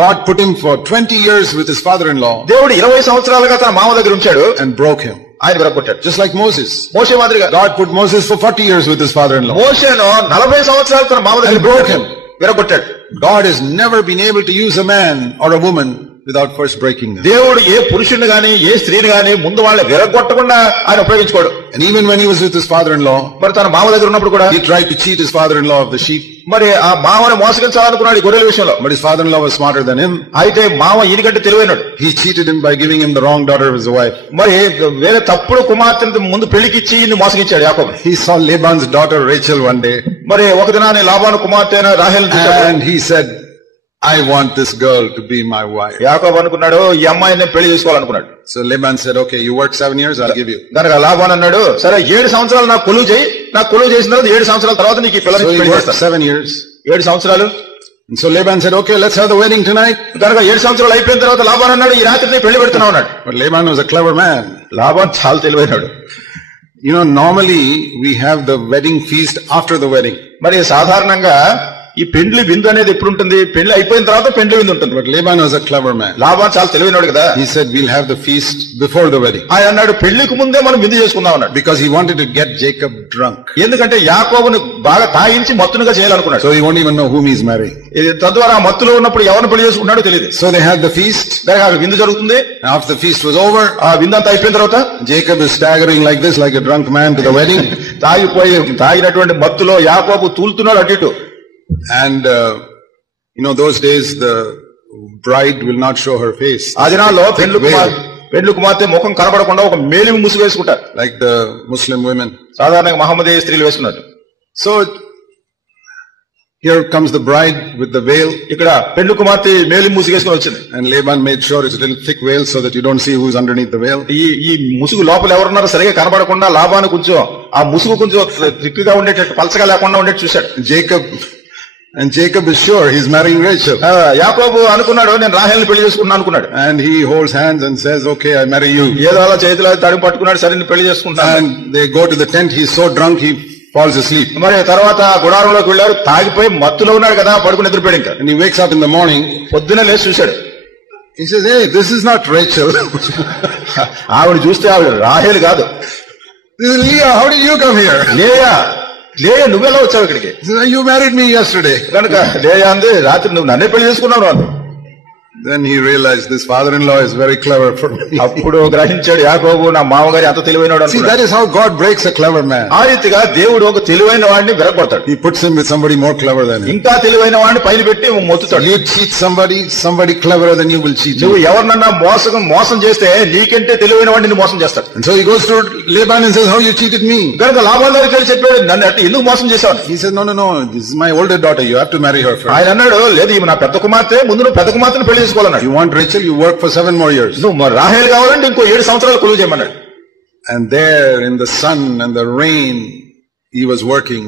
God put him for 20 years with his father-in-law దేవుడు 20 సంవత్సరాలుగా తన మామ దగ్గర ఉంచాడు, and broke him. ఆయన విరగొట్టాడు. Just like Moses. మోషే మాదిరిగా God put Moses for 40 years with his father-in-law. మోషేను 40 సంవత్సరాలు తన మామ దగ్గర And broke him. విరగొట్టాడు. God has never been able to use a man or a woman without first breaking them. దేవుడు ఏ పురుషుని గాని ఏ స్త్రీని గాని ముందు వాళ్ళని విరగొట్టకుండా ఆయన ఉపయోగించుకోడు. And even when he was with his father-in-law, మరి తన మామ దగ్గర ఉన్నప్పుడు కూడా he tried to cheat his father-in-law of the sheep. మరి ఆ మామని మోసగించాలనుకున్నాడు ఈ గొర్రెల విషయంలో. But his father-in-law was smarter than him. అయితే మామ ఈయనకంటే తెలివైనడు. He cheated him by giving him the wrong daughter of his wife. మరి వేరే తప్పుడు కుమార్తెను ముందు పెళ్లికిచ్చి ఈయన మోసగించాడు యాకోబు. He saw Laban's daughter Rachel one day. మరి ఒక దినాన్ని లాబాను కుమార్తె అయిన రాహేలును చూశాడు. And he said, I want this girl to be my wife. యాకోబు అనుకున్నాడు ఈ అమ్మాయిని పెళ్లి చేసుకోవాలనుకున్నాడు. So Laban said, okay, you work 7 years, I'll give you. కనుక లాబాను అన్నాడు, సరే 7 సంవత్సరాలు నాకు కొలువు చేయి, నాకు కొలువు చేసిన తర్వాత 7 సంవత్సరాల తర్వాత నీకు ఈ పిల్లని పెళ్లి చేస్తాను. 7 years. 7 సంవత్సరాలు. And so Laban said, okay, let's have the wedding tonight. కనుక 7 సంవత్సరాలు అయిపోయిన తర్వాత లాబాను అన్నాడు, ఈ రాత్రి పెళ్లి పెడుతున్నావు అన్నాడు. But Laban was a clever man. Laban చాలా తెలివైనడు. You know, normally we have the wedding feast after the wedding. మరి సాధారణంగా ఈ పెండ్లి విందు అనేది ఎప్పుడు ఉంటుంది? పెళ్లి అయిపోయిన తర్వాత పెండ్లి విందు ఉంటుంది. But Laban was a clever man. Laban చాలా తెలివైనడు కదా. He said, we'll have the feast before the wedding. ఆయన అన్నాడు పెళ్లికి ముందే మనం విందు చేసుకుందాం అన్నాడు. Because he wanted to get Jacob drunk. ఎందుకంటే యాకోబుని బాగా తాగించి మత్తునుగా చేయాలనుకున్నాడు. So he won't even know whom he's marrying. తద్వారా మత్తులో ఉన్నప్పుడు ఎవరిని పెళ్లి చేసుకుంటాడో తెలియదు. So they had the feast. విందు జరుగుతుంది. After the feast was over, ఆ విందు అంతా అయిపోయిన తర్వాత Jacob is staggering like this, like a drunk man to the wedding. తాగినటువంటి మత్తులో యాకోబు తూలుతున్నాడు అటు ఇటు. And you know, those days the bride will not show her face. ఆ దినాల్లో పెండ్లి కుమార్తె ముఖం కనబడకుండా ఒక మేలిమి ముసుగు వేసుకుంటారు. Like the Muslim women. సాధారణంగా మహమ్మదీయ స్త్రీలు వేసుకున్నారు. So here comes the bride with the veil. ఇక్కడ పెండ్లి కుమార్తె మేలిమి ముసుగు వేసుకుని వచ్చింది. And Laban made sure it's a little thick veil so that you don't see who's underneath the veil. ఈ ముసుగు లోపల ఎవరున్నారో సరిగా కనబడకుండా లాబాను కొంచెం ఆ ముసుగు కొంచెం థిక్గా ఉండేటట్టు పలచగా లేకుండా ఉండేట్టు చూశాడు. Jacob is sure he's marrying Rachel. యాకోబు అనుకున్నాడు నేను రాహేలుని పెళ్లి చేసుకున్నాను అనుకున్నాడు. And he holds hands and says, okay, I marry you. ఏదో అలా చేతిలో తడిమి పట్టుకున్నాడు, సరే నేను పెళ్లి చేసుకుంటాను. And they go to the tent. He's so drunk he falls asleep. మరి తర్వాత గుడారంలోకి వెళ్ళారు, తాగిపోయి మత్తులో ఉన్నాడు కదా, పడుకుని నిద్రపోయాడు ఇంకా. And he wakes up in the morning. పొద్దున లేచి చూశాడు. He says, hey, this is not Rachel. ఆవిడ చూస్తే ఆవిడ రాహేలు కాదు. This is Leah. How did you come here? లేయా నువ్వెలా వచ్చావు ఇక్కడికి? You married me yesterday. కనుక లేయా అంది, రాత్రి నువ్వు నన్నే పెళ్లి చేసుకున్నావు అంది. Then he realized this father-in-law is very clever for me. అప్పుడు గ్రహించాడు యాకోబు, నా మామగారి అంత తెలివైనవాడు. See, that is how God breaks a clever man. ఆ రీతిగా దేవుడు ఒక తెలివైన వాడిని విరగొడతాడు. He puts him with somebody more clever than him. ఇంకా తెలివైన వాడిని పైన పెట్టి మొత్తుతాడు. You cheat somebody cleverer than you will cheat you. నువ్వు ఎవరినన్నా మోసం చేస్తే నీకంటే తెలివైన వాడిని నిన్ను మోసం చేస్తాడు. And so he goes to Laban and says, how you cheated me? కనుక లాబాను దగ్గరికి వెళ్ళి చెప్పాడు, నన్ను అట్లా ఎందుకు మోసం చేశావు? He said, no, this is my older daughter. You have to marry her first. ఆయన అన్నాడు, లేదు ఈమె నా పెద్ద కుమార్తె, ముందు నువ్వు పెద్ద కుమార్తెను పెళ్లి చేసుకోవాలన్నాడు. You want Rachel, you work for 7 more years. నువ్వు రాహేలు కావాలంటే ఇంకో 7 సంవత్సరాలు కొలువు చేయమన్నాడు. And there in the sun and the rain he was working.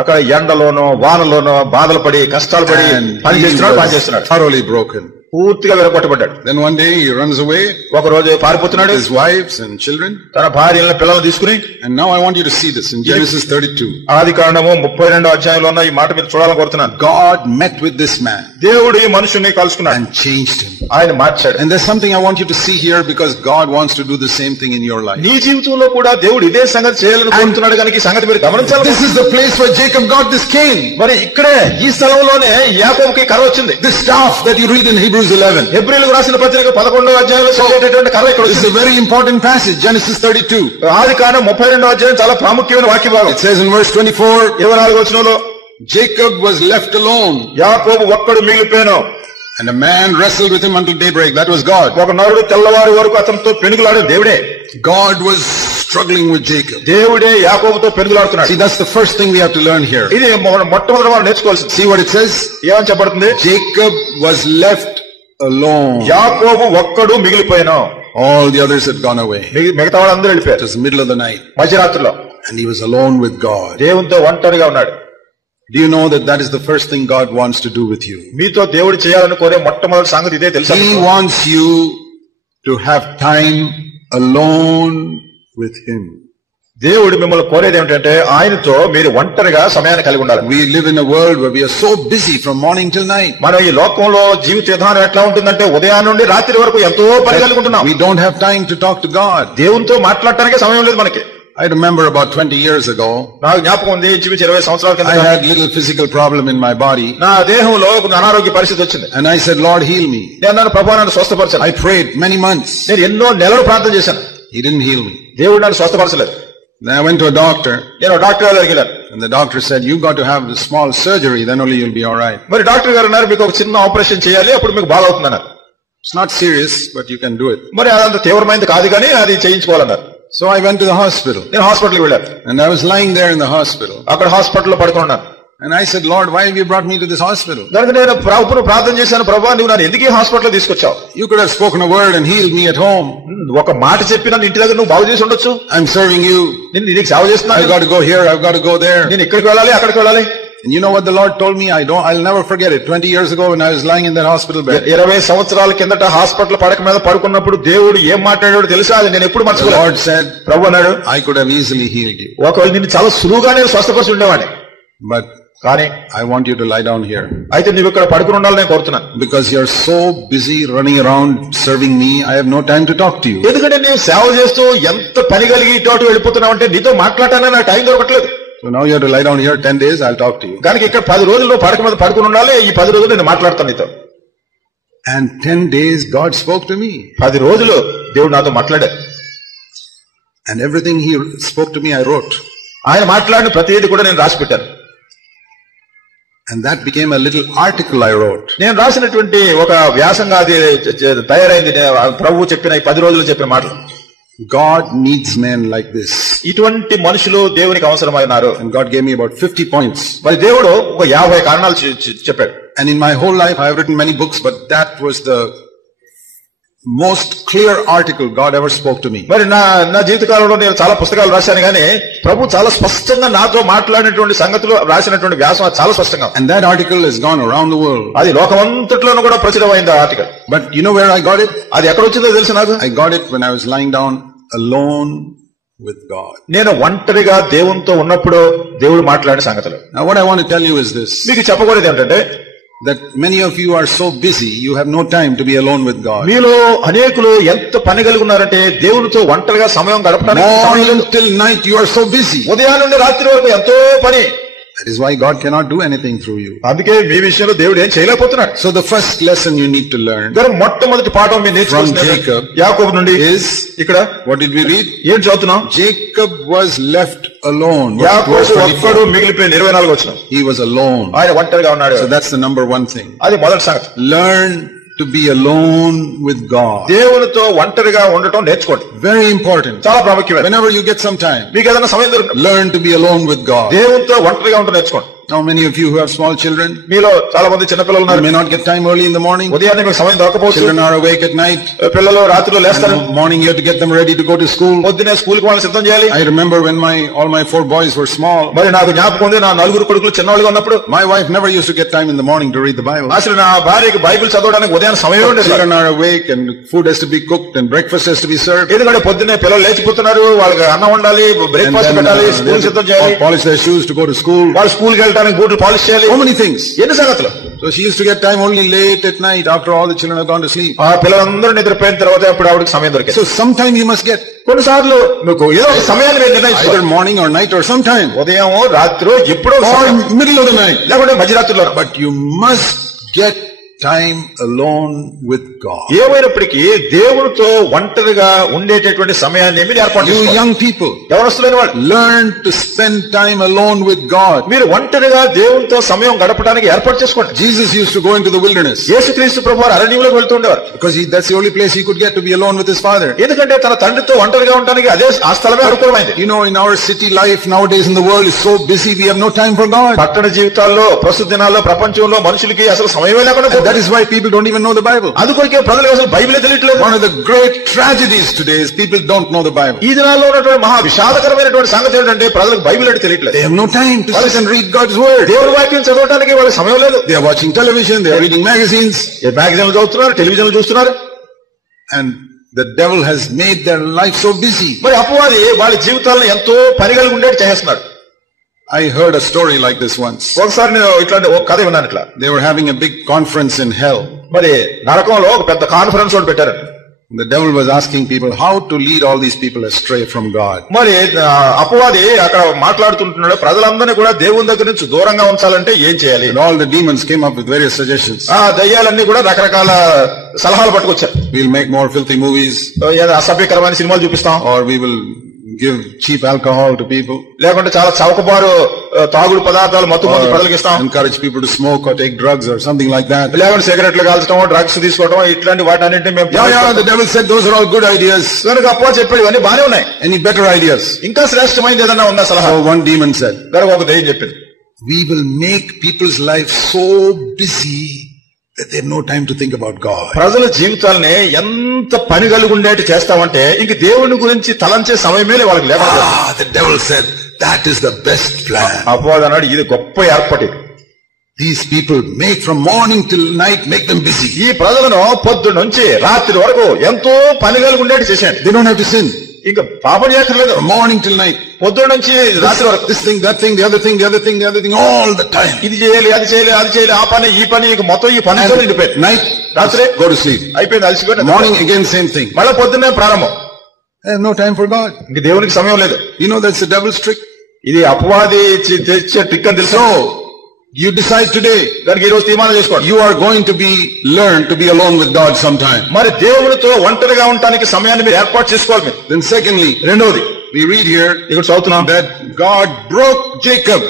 అక్కడ ఎండలోనో వానలోనో బాధలు పడి కష్టాలు పడి పని చేస్తున్నాడు. Thoroughly broken. పూర్తిగా విరగొట్టబడ్డాడు. Then one day he runs away. ఒక రోజు పారిపోతున్నాడు. His wives and children. తన భార్యలను పిల్లలను తీసుకుని. And now I want you to see this in Genesis 32. ఆదికాండము 32వ అధ్యాయంలో ఉన్న ఈ మాట మీరు చూడాలని కోరుతున్నాను. God met with this man. దేవుడు ఈ మనుషుని కలుసుకున్నాడు. And changed him. ఆయన మార్చాడు. And there's something I want you to see here because God wants to do the same thing in your life. నీ జీవితంలో కూడా దేవుడు ఇదే సంగతి చేయాలని కోరుతున్నాడు కనుక ఈ సంగతి మీరు గమనించాలి. This is the place where Jacob got this cane. మరి ఇక్కడే ఈ స్థలంలోనే యాకోబుకి కర్ర వచ్చింది. The staff that you read in Hebrews 11. హెబ్రీయులకు రాసిన పత్రిక 11వ అధ్యాయంలో చదివేటటువంటి కర్ర ఇక్కడ వచ్చింది. It's a very important passage, Genesis 32. ఆదికాండం 32వ అధ్యాయం చాలా ప్రాముఖ్యమైన వాక్య భాగం. It says in verse 24, 24వ వచనంలో Jacob was left alone. యాకోబు ఒక్కడు మిగిలిపోయాను. And a man wrestled with him until daybreak. That was God. ఒక నరుడు తెల్లవారి వరకు అతనితో పెనుగులాడే దేవుడే. God was struggling with Jacob. దేవుడే యాకోబుతో పెనుగులాడుతున్నాడు. See, that's the first thing we have to learn here. ఇది మొట్టమొదటి మనం నేర్చుకోవాల్సింది. See what it says? ఏమని చెప్పబడుతుంది? Jacob was left alone. యాకోబు ఒక్కడు మిగిలిపోయాను. All the others had gone away. మిగతా వాళ్ళందరూ వెళ్ళిపోయారు. It was the middle of the night. మధ్యరాత్రిలో. And he was alone with God. దేవునితో ఒంటరిగా ఉన్నాడు. Do you know that is the first thing God wants to do with you? మీతో దేవుడు చేయాలని కోరే మొట్టమొదటి సంగతి ఇదే తెలుసా? He wants you to have time alone with him. దేవుడు మిమ్మల్ని కోరేది ఏమిటంటే ఆయనతో మీరు ఒంటరిగా సమయాన్ని కలిగి ఉండాలి. We live in a world where we are so busy from morning till night. మనం ఈ లోకంలో జీవిత విధానం ఎట్లా ఉంటుందంటే ఉదయం నుండి రాత్రి వరకు ఎంతో పని కలిగి ఉంటున్నాం. We don't have time to talk to God. దేవునితో మాట్లాడటానికి సమయం లేదు మనకి. I remember about 20 years ago, నాకు జ్ఞాపకం ఉంది ఇంచుమించు 20 సంవత్సరాల కింద I had little physical problem in my body. నా దేహంలో ఒక అనారోగ్య పరిస్థితి వచ్చింది. And I said, Lord, heal me. నేను అన్నాను, ప్రభువా నన్ను స్వస్థపరచండి. I prayed many months. నేను ఎన్నో నెలలు ప్రార్థన చేశాను. He didn't heal me. దేవుడు నన్ను స్వస్థపరచలేదు. Then I went to a doctor. నేను డాక్టర్ దగ్గరికి వెళ్ళాను. And the doctor said, you got to have a small surgery, then only you'll be all right. మరి డాక్టర్ గారు అన్నారు, మీకు ఒక చిన్న ఆపరేషన్ చేయాలి, అప్పుడు మీకు బాగవుతుందన్నారు. It's not serious, but you can do it. మరి అదంత తీవ్రమైనది కాదు కానీ అది చేయించుకోవాలన్నారు. So I went to the hospital. నేను హాస్పిటల్కి వెళ్ళాను. And I was lying there in the hospital. అక్కడ హాస్పిటల్లో పడుకున్నాను. And I said, Lord, why have you brought me to this hospital? దానికి నేను ప్రభువును ప్రార్థన చేశాను, ప్రభువా నువ్వు నన్ను ఎందుకు ఈ హాస్పిటల్ తీసుకొచ్చావు? You could have spoken a word and healed me at home. ఒక మాట చెప్పి నన్ను ఇంటి దగ్గర నువ్వు బాగు చేసి ఉండొచ్చు. I'm serving you. నేను నీకు సేవ చేస్తున్నాను. I've got to go here, I've got to go there. నేను ఇక్కడికి వెళ్ళాలి, అక్కడికి వెళ్ళాలి. And you know what the Lord told me? I'll never forget it. 20 years ago when I was lying in that hospital bed. 20 సంవత్సరాల కిందట hospital పడక మీద పడుకున్నప్పుడు దేవుడు ఏం మాట్లాడాడో తెలుసా? అది నేను ఎప్పుడు మర్చిపోలేదు. The Lord said, ప్రభు అన్నాడు, I could have easily healed you. ఒకవేళ నిన్ను చాలా సులువుగా నేను స్వస్థపరిచి ఉండేవాడిని. But కానీ I want you to lie down here. అయితే నువ్వు ఇక్కడ పడుకుని ఉండాలని నేను కోరుతున్నాను. Because you're so busy running around serving me, I have no time to talk to you. ఎందుకంటే నేను సేవ చేస్తూ ఎంత పని కలిగి ఇటు అటు వెళ్ళిపోతున్నావు అంటే నీతో మాట్లాడటానికి నాకు టైం దొరకట్లేదు. So now you have to lie down here 10 days, I'll talk to you. కనుక ఇక్కడ 10 రోజులు పడక మీద పడుకుని ఉండాలి. ఈ 10 రోజులు నేను మాట్లాడతాను నీతో. And 10 days God spoke to me. 10 రోజులు దేవుడు నాతో మాట్లాడాడు. And everything He spoke to me, I wrote. ఆయన మాట్లాడిన ప్రతిదీ కూడా నేను రాసి పెట్టాను. And that became a little article I wrote. నేను రాసినటువంటి ఒక వ్యాసంగా అది తయారైంది. ప్రభువు చెప్పిన ఈ 10 రోజులు చెప్పిన మాటలు. God needs men like this. ఇటువంటి మనుషులు దేవునికి అవసరమైనారు. And God gave me about 50 points. మరి దేవుడు ఒక 50 కారణాలు చెప్పాడు. And in my whole life I have written many books, but that was the most clear article God ever spoke to me. మరి నా జీవితకాలంలో నేను చాలా పుస్తకాలు రాశాను కానీ ప్రభు చాలా స్పష్టంగా నాతో మాట్లాడినటువంటి సంగతులు రాసినటువంటి వ్యాసం చాలా స్పష్టంగా. And that article has gone around the world. అది లోకమంతట్లోనూ కూడా ప్రచురమైంది ఆ article. But you know where I got it? అది ఎక్కడ వచ్చిందో తెలుసు నాకు. I got it when I was lying down alone with God. నేను ఒంటరిగా దేవునితో ఉన్నప్పుడు దేవుడు మాట్లాడిన సంగతులు. Now what I want to tell you is this. మీకు చెప్పకూడదు ఏంటంటే that many of you are so busy, you have no time to be alone with God. మీలో అనేకులు ఎంత పని కలిగి ఉన్నారంటే దేవునితో ఒంటరిగా సమయం గడపడానికి morning till night you are so busy. ఉదయం నుండి రాత్రి వరకు ఎంతో పని. That is why God cannot do anything through you. అందుకే మీ విషయంలో దేవుడు ఏం చేయలేకపోతున్నాడు. So the first lesson you need to learn మొట్టమొదటి పాఠం మీరు నేర్చుకోవాల్సింది యాకోబు నుండి is ఇక్కడ what did we read? ఏం చదువుతున్నాం? Jacob was left alone. యాకోబు ఒక్కడు మిగిలిపోయిన 24 వచనం. He was alone. ఆయన ఒంటరిగా ఉన్నాడు. So that's the number one thing. అది మొదటి సంగతి. Learn to be alone with God. దేవునితో ఒంటరిగా ఉండటం నేర్చుకోండి. Very important. చాలా ప్రాముఖ్యమైనది. Whenever you get some time, మీకు ఏదైనా సమయం దొరికినప్పుడు learn to be alone with God. దేవునితో ఒంటరిగా ఉండటం నేర్చుకోండి. Now many of you who have small children, మీలో చాలా మంది చిన్న పిల్లలు ఉన్నారు. You may not get time early in the morning. ఉదయాన్నే మీకు సమయం దొరకకపోవచ్చు. Children are awake at night. పిల్లలు రాత్రిలో లేస్తారు. Morning you have to get them ready to go to school. పొద్దునే స్కూల్ కి వాళ్ళని సిద్ధం చేయాలి. I remember when all my 4 boys were small. మరి నాకు జ్ఞాపకం ఉంది నా 4 కొడుకులు చిన్నవాళ్ళుగా ఉన్నప్పుడు my wife never used to get time in the morning to read the Bible. అసలు నా భార్యకి బైబిల్ చదవడానికి ఉదయాన్నే సమయం ఉండేది. Children are awake and food has to be cooked and breakfast has to be served. ఎందుకంటే పొద్దునే పిల్లలు లేచిపోతున్నారు, వాళ్ళకి అన్నం వండాలి, బ్రేక్ఫాస్ట్ పెట్టాలి, స్కూల్ సిద్ధం చేయాలి, polish their shoes to go to school. వాళ్ళు స్కూల్ కి వెళ్ళడానికి బూట్లు పాలిష్ చేయాలి. So many things. ఎన్ని సంగతులు. So she used to get time only late at night after all the children have gone to sleep. ఆ పిల్లలందరూ నిద్రపోయిన తర్వాత అప్పుడు ఆవిడకి సమయం దొరికేది. So sometime you must get. కొన్నిసార్లు మీకు ఏదో సమయాన్ని నిర్ణయించుకోవాలి. Either morning or night or sometime. ఉదయం రాత్రి ఎప్పుడో or middle of the night. లేకుంటే మధ్యరాత్రిలో. But you must get time alone with God. ఏమైనప్పటికీ దేవునితో ఒంటరిగా ఉండేటటువంటి సమయాన్ని మీరు ఏర్పాటు చేసుకోవాలి. You young people, ఎవరొస్తులేని వాళ్ళు, learn to spend time alone with God. మీరు ఒంటరిగా దేవునితో సమయం గడపడానికి ఏర్పాటు చేసుకోండి. Jesus used to go into the wilderness. యేసుక్రీస్తు ప్రభువారు అరణ్యంలోకి వెళ్తుండేవారు. Because that's the only place he could get to be alone with his father. ఎందుకంటే తన తండ్రితో ఒంటరిగా ఉండడానికి అదే ఆ స్థలమే అనుకూలమైంది. You know, in our city life nowadays in the world is so busy, we have no time for God. పట్టణ జీవితాల్లో ప్రస్తుత దినాల్లో ప్రపంచంలో మనుషులకి అసలు సమయమే లేకుండా. That is why people don't even know the Bible. అందుకొరకే ప్రజలకు అసలు బైబిలే తెలియట్లేదు. One of the great tragedies today is people don't know the Bible. ఈ దినాల్లో ఉన్నటువంటి మహా విషాదకరమైనటువంటి సంగతి ఏంటంటే ప్రజలకు బైబిల్ అంటే తెలియట్లేదు. They have no time to sit and read God's word. దేవుని వాక్యం చదవడానికి వాళ్ళకి సమయం లేదు. They are watching television, they are reading magazines. మ్యాగజైన్లు చదువుతున్నారు, టెలివిజన్లు చూస్తున్నారు. And the devil has made their life so busy. మరి అపవాది వాళ్ళ జీవితాలను ఎంతో పని కలిగి ఉండేట్టు చేస్తున్నాడు. I heard a story like this once. ఒకసారి నేను ఇట్లాంటి ఒక కథ విన్నాను. ఇట్లా they were having a big conference in hell. మరి నరకంలో ఒక పెద్ద కాన్ఫరెన్స్ ఒకటి పెట్టారు. The devil was asking people how to lead all these people astray from God. మరి అపవాది అక్కడ మాట్లాడుతుంటున్నాడు, ప్రజలందరినీ కూడా దేవుని దగ్గర నుంచి దూరంగా ఉంచాలంటే ఏం చేయాలి? And all the demons came up with various suggestions. దయ్యాలన్నీ కూడా రకరకాల సలహాలు పట్టుకొచ్చారు. We'll make more filthy movies. అసభ్యకరమైన సినిమాలు చూపిస్తాం. Or we will give cheap alcohol to people. లేకుంటే చాలా చౌకబారు తాగుడు పదార్థాలు మత్తు ప్రజలకు ఇస్తాం. Encourage people to smoke or take drugs or something like that. లేకుంటే సిగరెట్లు కాల్చడం, డ్రగ్స్ తీసుకోవడం, ఇట్లాంటి వాటన్నింటినీ మేము the devil said those are all good ideas. కనుక అపవాది చెప్పాడు ఇవన్నీ బానే ఉన్నాయి. Any better ideas? ఇంకా శ్రేష్టమైనది ఏదన్నా ఉందా సలహా? So one demon said, కనుక ఒక దయ్యం చెప్పింది, we will make people's life so busy that they have no time to think about God. ప్రజల జీవితాలని ఎంత పని కలిగి ఉండేట్టు చేస్తామంటే ఇంక దేవుని గురించి తలంచే సమయమే వాళ్ళకి లేకుండా. The devil said that is the best plan. అపవాది అన్నాడు ఇది గొప్ప ఏర్పాటు. These people make from morning till night, make them busy. ఈ ప్రజలను పొద్దు నుంచి రాత్రి వరకు ఎంతో పని కలిగి ఉండేట్టు చేశాడు. They don't have to sin. ఇంకా పాపం చేయక్కర్లేదు. From morning till night, పొద్దు నుంచి రాత్రి వరకు this thing, that thing, the other thing, the other thing, the other thing, all the time. ఇది చేయాలి, అది చేయాలి, అది చేయాలి, ఆ పని ఈ పని, ఇక మొత్తం ఈ పని నిండిపోయింది. Night, రాత్రి go to sleep. అయిపోయింది, అలసిపోయింది. Morning again same thing. మళ్ళీ పొద్దున్నే ప్రారంభం. I have no time for God. ఇంక దేవునికి సమయం లేదు. You know that's the devil's trick. ఇది అపవాది తెచ్చే ట్రిక్ అని తెలుసు. You decide today. దానికి ఈ రోజు తీర్మానం చేసుకోండి. You are going to learn to be alone with God sometime. మరి దేవునితో ఒంటరిగా ఉండడానికి సమయాన్ని మీరు ఏర్పాటు చేసుకోవాలి మీరు. Then secondly, రెండవది we read here ఇక్కడ చదువుతున్నాం that God broke Jacob.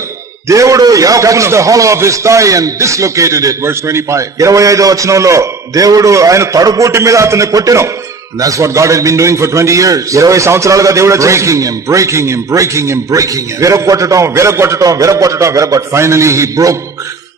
దేవుడు touched the hollow of his thigh and dislocated it. Verse 25. 25వ వచనంలో దేవుడు ఆయన తడుపోటి మీద అతన్ని కొట్టెను. And that's what God had been doing for 20 years. 20 సంవత్సరాలుగా దేవుడు breaking him, breaking him, breaking him, breaking him. విరగొట్టడం. Finally he broke,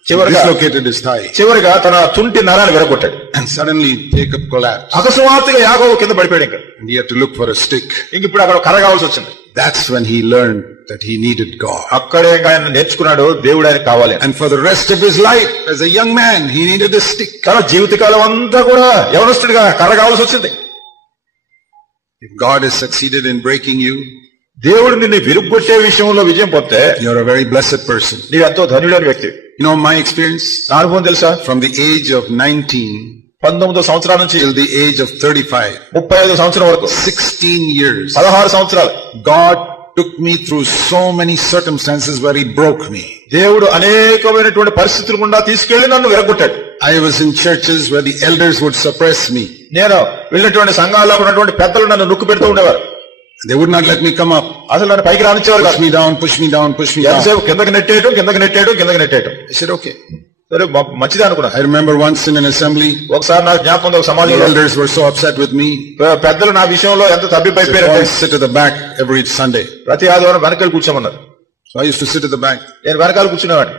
dislocated his thigh. చివరిగా తన తుంటి నరాన్ని విరగొట్టాడు. And suddenly Jacob collapsed. అకస్మాత్తుగా యాకోబు కింద పడిపోయాడు. ఇంకా and he had to look for a stick. ఇంక ఇప్పుడు అక్కడ కర్ర కావాల్సి వచ్చింది. That's when he learned that he needed God. అక్కడే ఆయన నేర్చుకున్నాడు దేవుడు ఆయనకు కావాలి. And for the rest of his life as a young man he needed a stick. తన జీవితకాలం అంతా కూడా యవనస్తుడిగా కర్ర కావాల్సి వచ్చింది. If God has succeeded in breaking you, దేవుడు నిన్ను విరుగ్గొట్టే విషయంలో విజయం పొందితే you're a very blessed person. నీవు ఎంతో ధన్యుడైన వ్యక్తి. You know my experience? నా అనుభవం తెలుసా? From the age of 19 సంవత్సరాల నుంచి till the age of 35 సంవత్సరం వరకు 16 years 16 సంవత్సరాలు God took me through so many circumstances where he broke me. దేవుడు అనేకమైనటువంటి పరిస్థితుల గుండా తీసుకెళ్లి నన్ను విరగొట్టాడు. I was in churches where the elders would suppress me. నేను వెళ్ళినటువంటి సంఘాల్లో ఉన్నటువంటి పెద్దలు నన్ను నొక్కి పెడుతూ ఉండేవారు. They would not let me come up. అసలు నన్ను పైకి రానిచ్చేవారు కాదు. Push me down, push me down, push me down. ఎంతసేపు కిందకి నెట్టేయడం. I said okay. సరే మంచిదే అనుకున్నా. I remember once in an assembly, ఒకసారి నాకు జ్ఞాపకం ఉంది, ఒక సమాజంలో elders were so upset with me. పెద్దలు నా విషయంలో ఎంత తప్పిపోయారు. Sit at the back every Sunday. ప్రతి ఆదివారం వెనకాల కూర్చోమన్నారు. So I used to sit at the back. నేను వెనకాల కూర్చునేవాడిని.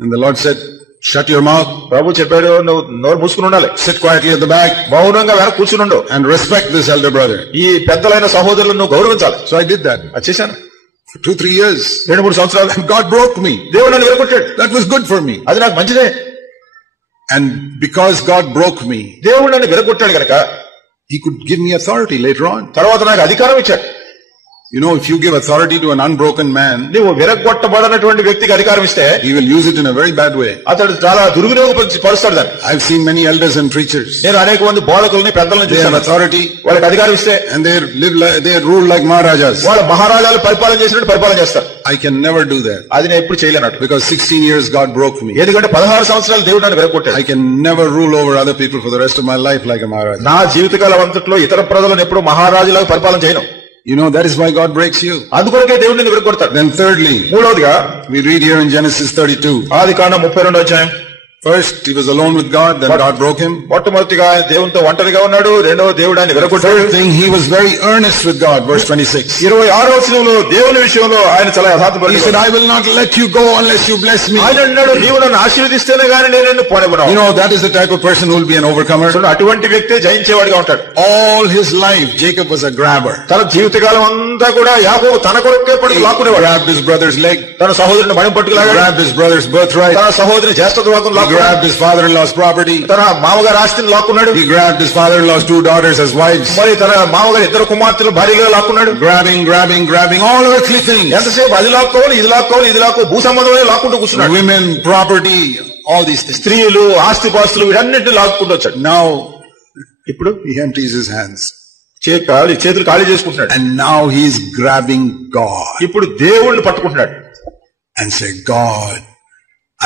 And the Lord said, shut your mouth. ప్రభు చెప్పాడు, నువ్వు నోరు మూసుకుని ఉండాలి. Sit quietly at the back. మౌనంగా వెనక కూర్చుని ఉండు. And respect this elder brother. ఈ పెద్దలైన సహోదరులను నువ్వు గౌరవించాలి. So I did that. అది చేశాను. For 2-3 years. 2-3 సంవత్సరాలు. And God broke me. దేవుడు నన్ను విరగొట్టాడు. That was good for me. అది నాకు మంచిదే. And because God broke me, దేవుడు నన్ను విరగొట్టాడు కనుక he could give me authority later on. తర్వాత నాకు అధికారం ఇచ్చాడు. You know, if you give authority to an unbroken man, నీవు విరగొట్టబడినటువంటి వ్యక్తికి అధికారం ఇస్తే he will use it in a very bad way. అతడు చాలా దుర్వినియోగపరుస్తాడు దాన్ని. I've seen many elders and preachers. నేను అనేక మంది బోధకుల్ని పెద్దలను చూశాను. They have authority. వాళ్ళకి అధికారం ఇస్తే and they rule like maharajas. వాళ్ళ మహారాజాలు పరిపాలన చేసినట్టు పరిపాలన చేస్తారు. I can never do that. అది నేను ఎప్పుడు చేయలేనట్టు. Because 16 years God broke me. ఎందుకంటే 16 సంవత్సరాలు దేవుడు నన్ను విరగొట్టాడు. I can never rule over other people for the rest of my life like a maharaja. నా జీవితకాలం అంతట్లో ఇతర ప్రజలను ఎప్పుడు మహారాజులాగా పరిపాలన చేయను. You know, that is why God breaks you. అందుకొరకే దేవుడు నిన్ను విరగొడతాడు. Then thirdly, మూడవదిగా we read here in Genesis 32. ఆదికాండం 32వ అధ్యాయం. First he was alone with God, then God broke him. మొట్టమొదటిగా ఆయన దేవునితో ఒంటరిగా ఉన్నాడు, రెండవ దేవుడు ఆయన విరగొట్టాడు. Third thing, he was very earnెస్ట్ with God. Verse 26. 26వ వచనంలో దేవుని విషయంలో ఆయన చాలా యథార్థపరుడు. He said, I will not let you go unless you bless me. ఆయన అన్నాడు, నీవు నన్ను ఆశీర్వదిస్తేనే గాని నేను నిన్ను పోనివ్వను. You know, that is the type of person who will be an overcomer. అటువంటి వ్యక్తి జయించేవాడిగా ఉంటాడు. All his life Jacob was a grabber. తన జీవితకాలం అంతా కూడా యాకోబు తన కొరకే పట్టుకు లాక్కునేవాడు. Grabbed his brother's leg. తన సహోదరుని మణి పట్టుకులాగాడు. Grabbed his brother's birthright. తన సహోదరుని జ్యేష్ఠత్వం లాక్కున్నాడు. Grabbed his father-in-law's property. తన మామగారి ఆస్తిని లాక్కున్నాడు. He grabbed his father-in-law's 2 daughters as wives. మరి తన మామగారి 2 కుమార్తెలు భార్యగా లాక్కున్నాడు. Grabbing all earthly things. ఎంతసేపు అది లాక్కోవాలి, ఇది లాక్కు భూ సంబంధమే లాక్కుంటూ కూర్చున్నాడు. Women, property, all these things. స్త్రీలు, ఆస్తిపాస్తులు వీటన్నిటిని లాక్కుంటూ వచ్చాడు. Now ఇప్పుడు he empties his hands. చేతులు ఖాళీ చేసుకుంటున్నాడు. And now he is grabbing God. ఇప్పుడు దేవుణ్ణి పట్టుకుంటున్నాడు. And say, God,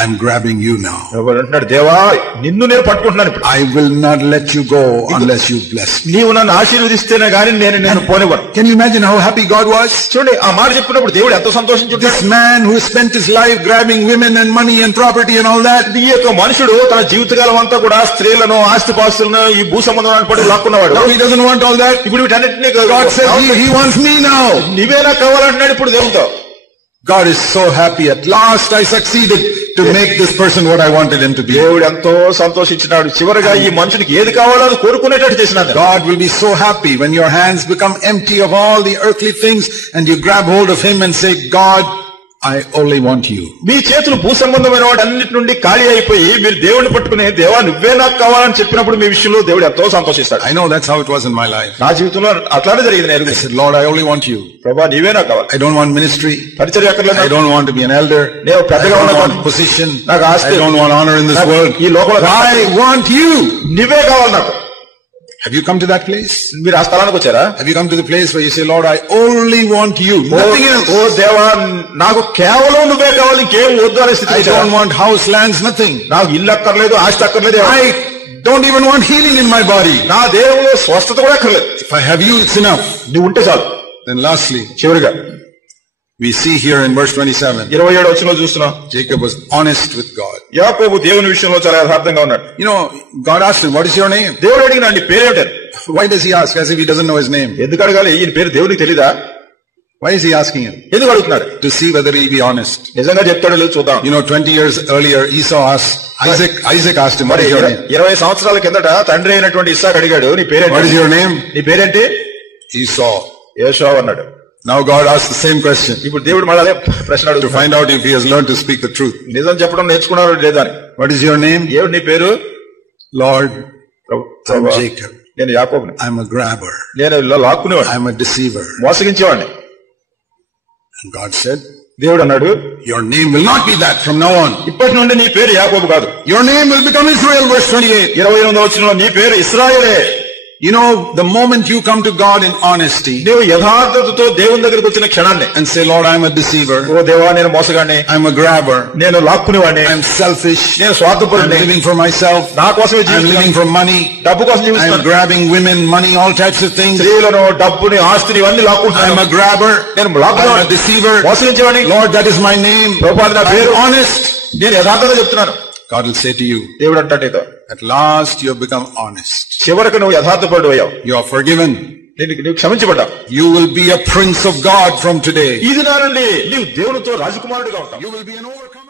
I'm grabbing you now. అంటున్నాడు, దేవా నిన్ను నేను పట్టుకుంటున్నాను. I will not let you go unless you bless me. నీవు నన్ను ఆశీర్వదిస్తేనే గాని నేను పోనివ్వను. Can you imagine how happy God was? చూడండి, ఆ మాట చెప్పినప్పుడు దేవుడు ఎంతో సంతోషించాడు. This man who spent his life grabbing women and money and property and all that. ఈ యొక్క మనుషుడు తన జీవితకాలం అంతా కూడా స్త్రీలను, ఆస్తిపాస్తులను, ఈ భూ సంబంధాలను పడి లాక్కున్నవాడు. Now he doesn't want all that. ఇప్పుడు వీటన్నిటినీ God says he wants me now. నీవే నాకు కావాలంటున్నాడు ఇప్పుడు దేవునితో. God is so happy. At last I succeeded to make this person what I wanted him to be. దేవుడు ఎంతో సంతోషించినాడు. చివరిగా ఈ మనుషునికి ఏది కావాలో అది కోరుకునేటట్టు చేసినాడు. God will be so happy when your hands become empty of all the earthly things and you grab hold of him and say, God, I only want you. మీ చేతులు భూ సంబంధమైన వాటి అన్నిటి నుండి ఖాళీ అయిపోయి మీరు దేవుడిని పట్టుకునే, దేవా నువ్వే నాకు కావాలని చెప్పినప్పుడు మీ విషయంలో దేవుడు ఎంతో సంతోషిస్తాడు. I know that's how it was in my life. నా జీవితంలో అట్లానే జరిగింది. I said, Lord, I only want you. ప్రభా నీవే నాకు కావాలి. I don't want ministry. పరిచర్య అక్కర్లేదు. I don't want to be an elder. నేను I పెద్దగా don't ఉన్న want position. నాకు ఆస్తి. I don't want honor in this world. ఈ లోకంలో I want you. నీవే కావాలి నాకు. Have you come to that place? మీరు ఆ స్థలానికి వచ్చారా? Have you come to the place where you say, Lord, I only want you, nothing else? ఓ దేవా నాకు కేవలం నువ్వే కావాలి, ఇంకేం వద్దు అనే స్థితి. I don't want house, lands, nothing. నాకు ఇల్లు అక్కర్లేదు, ఆస్తి అక్కర్లేదు. I don't even want healing in my body. నా దేవుడు స్వస్థత కూడా అక్కర్లేదు. If I have you, it's enough. నువ్వు ఉంటే చాలు. Then lastly, చివరిగా we see here in verse 27, 27వ వచనంలో చూస్తున్నాం, Jacob was honest with God. యాకోబు దేవుని విషయంలో చాలా యథార్థంగా ఉన్నాడు. You know, God asked him, what is your name? దేవుడు అడిగినా నీ పేరేంటారు? Why does he ask as if he doesn't know his name? ఎందుకు అడగాలి? ఈయన పేరు దేవునికి తెలీదా? Why is he asking him? ఎందుకు అడుగుతున్నాడు? To see whether he be honest. నిజంగా చెప్తాడో లేదో చూద్దాం. You know, 20 years earlier, Esau asked, Isaac asked him, what is your name? 20 సంవత్సరాల కిందట తండ్రి అయినటువంటి ఇస్సాకు అడిగాడు, నీ పేరేంటి? What is your name? నీ పేరేంటి? Esau. ఏశావు అన్నాడు. Now God asks the same question. ఇప్పుడు దేవుడు మళ్ళీ అదే ప్రశ్న అడుగుతాడు. To find out if he has learned to speak the truth. నిజం చెప్పడం నేర్చుకున్నారో లేదా అని. What is your name? ఏమిటి నీ పేరు? Lord, I'm Jacob. నేను యాకోబుని. I'm a grabber. నేను లాక్కునేవాడిని. I'm a deceiver. మోసగించేవాడిని. And God said, దేవుడు అన్నాడు, your name will not be that from now on. ఇప్పటి నుండి నీ పేరు యాకోబు కాదు. Your name will become Israel, verse 28. 28వ వచనంలో నీ పేరు ఇశ్రాయేలే. You know, the moment you come to God in honesty, నీవు యథార్థతతో దేవుని దగ్గరికి వచ్చిన క్షణాన్ని, and say, Lord, I'm a deceiver. ఓ దేవా నేను మోసగాడిని. I'm a grabber. నేను లాక్కునేవాడిని. I'm selfish. నేను స్వార్థపరుడిని. I'm living for myself. నా కోసమే I'm జీవిస్తున్నాను. living for money. డబ్బు కోసం జీవిస్తున్నాను. I'm grabbing women, money, all types of things. స్త్రీలను, డబ్బుని, ఆస్తిని ఇవన్నీ లాక్కుంటున్నాను. I'm a grabber. నేను I'm లాక్కునేవాడిని. a deceiver. మోసగించేవాడిని. Lord, that is my name. ప్రభువా నా పేరు. I'm honest. నేను యథార్థంగా చెప్తున్నాను. God will say to you, దేవుడు అంటాడు, at last you have become honest. చివరకు నువ్వు యథార్థపరుడు అయ్యావు. You are forgiven. నీవు క్షమించబడ్డావు. You will be a prince of God from today. ఈ దినానండి నీవు దేవునితో రాజకుమారుడిగా ఉంటావు. You will be an overcomer.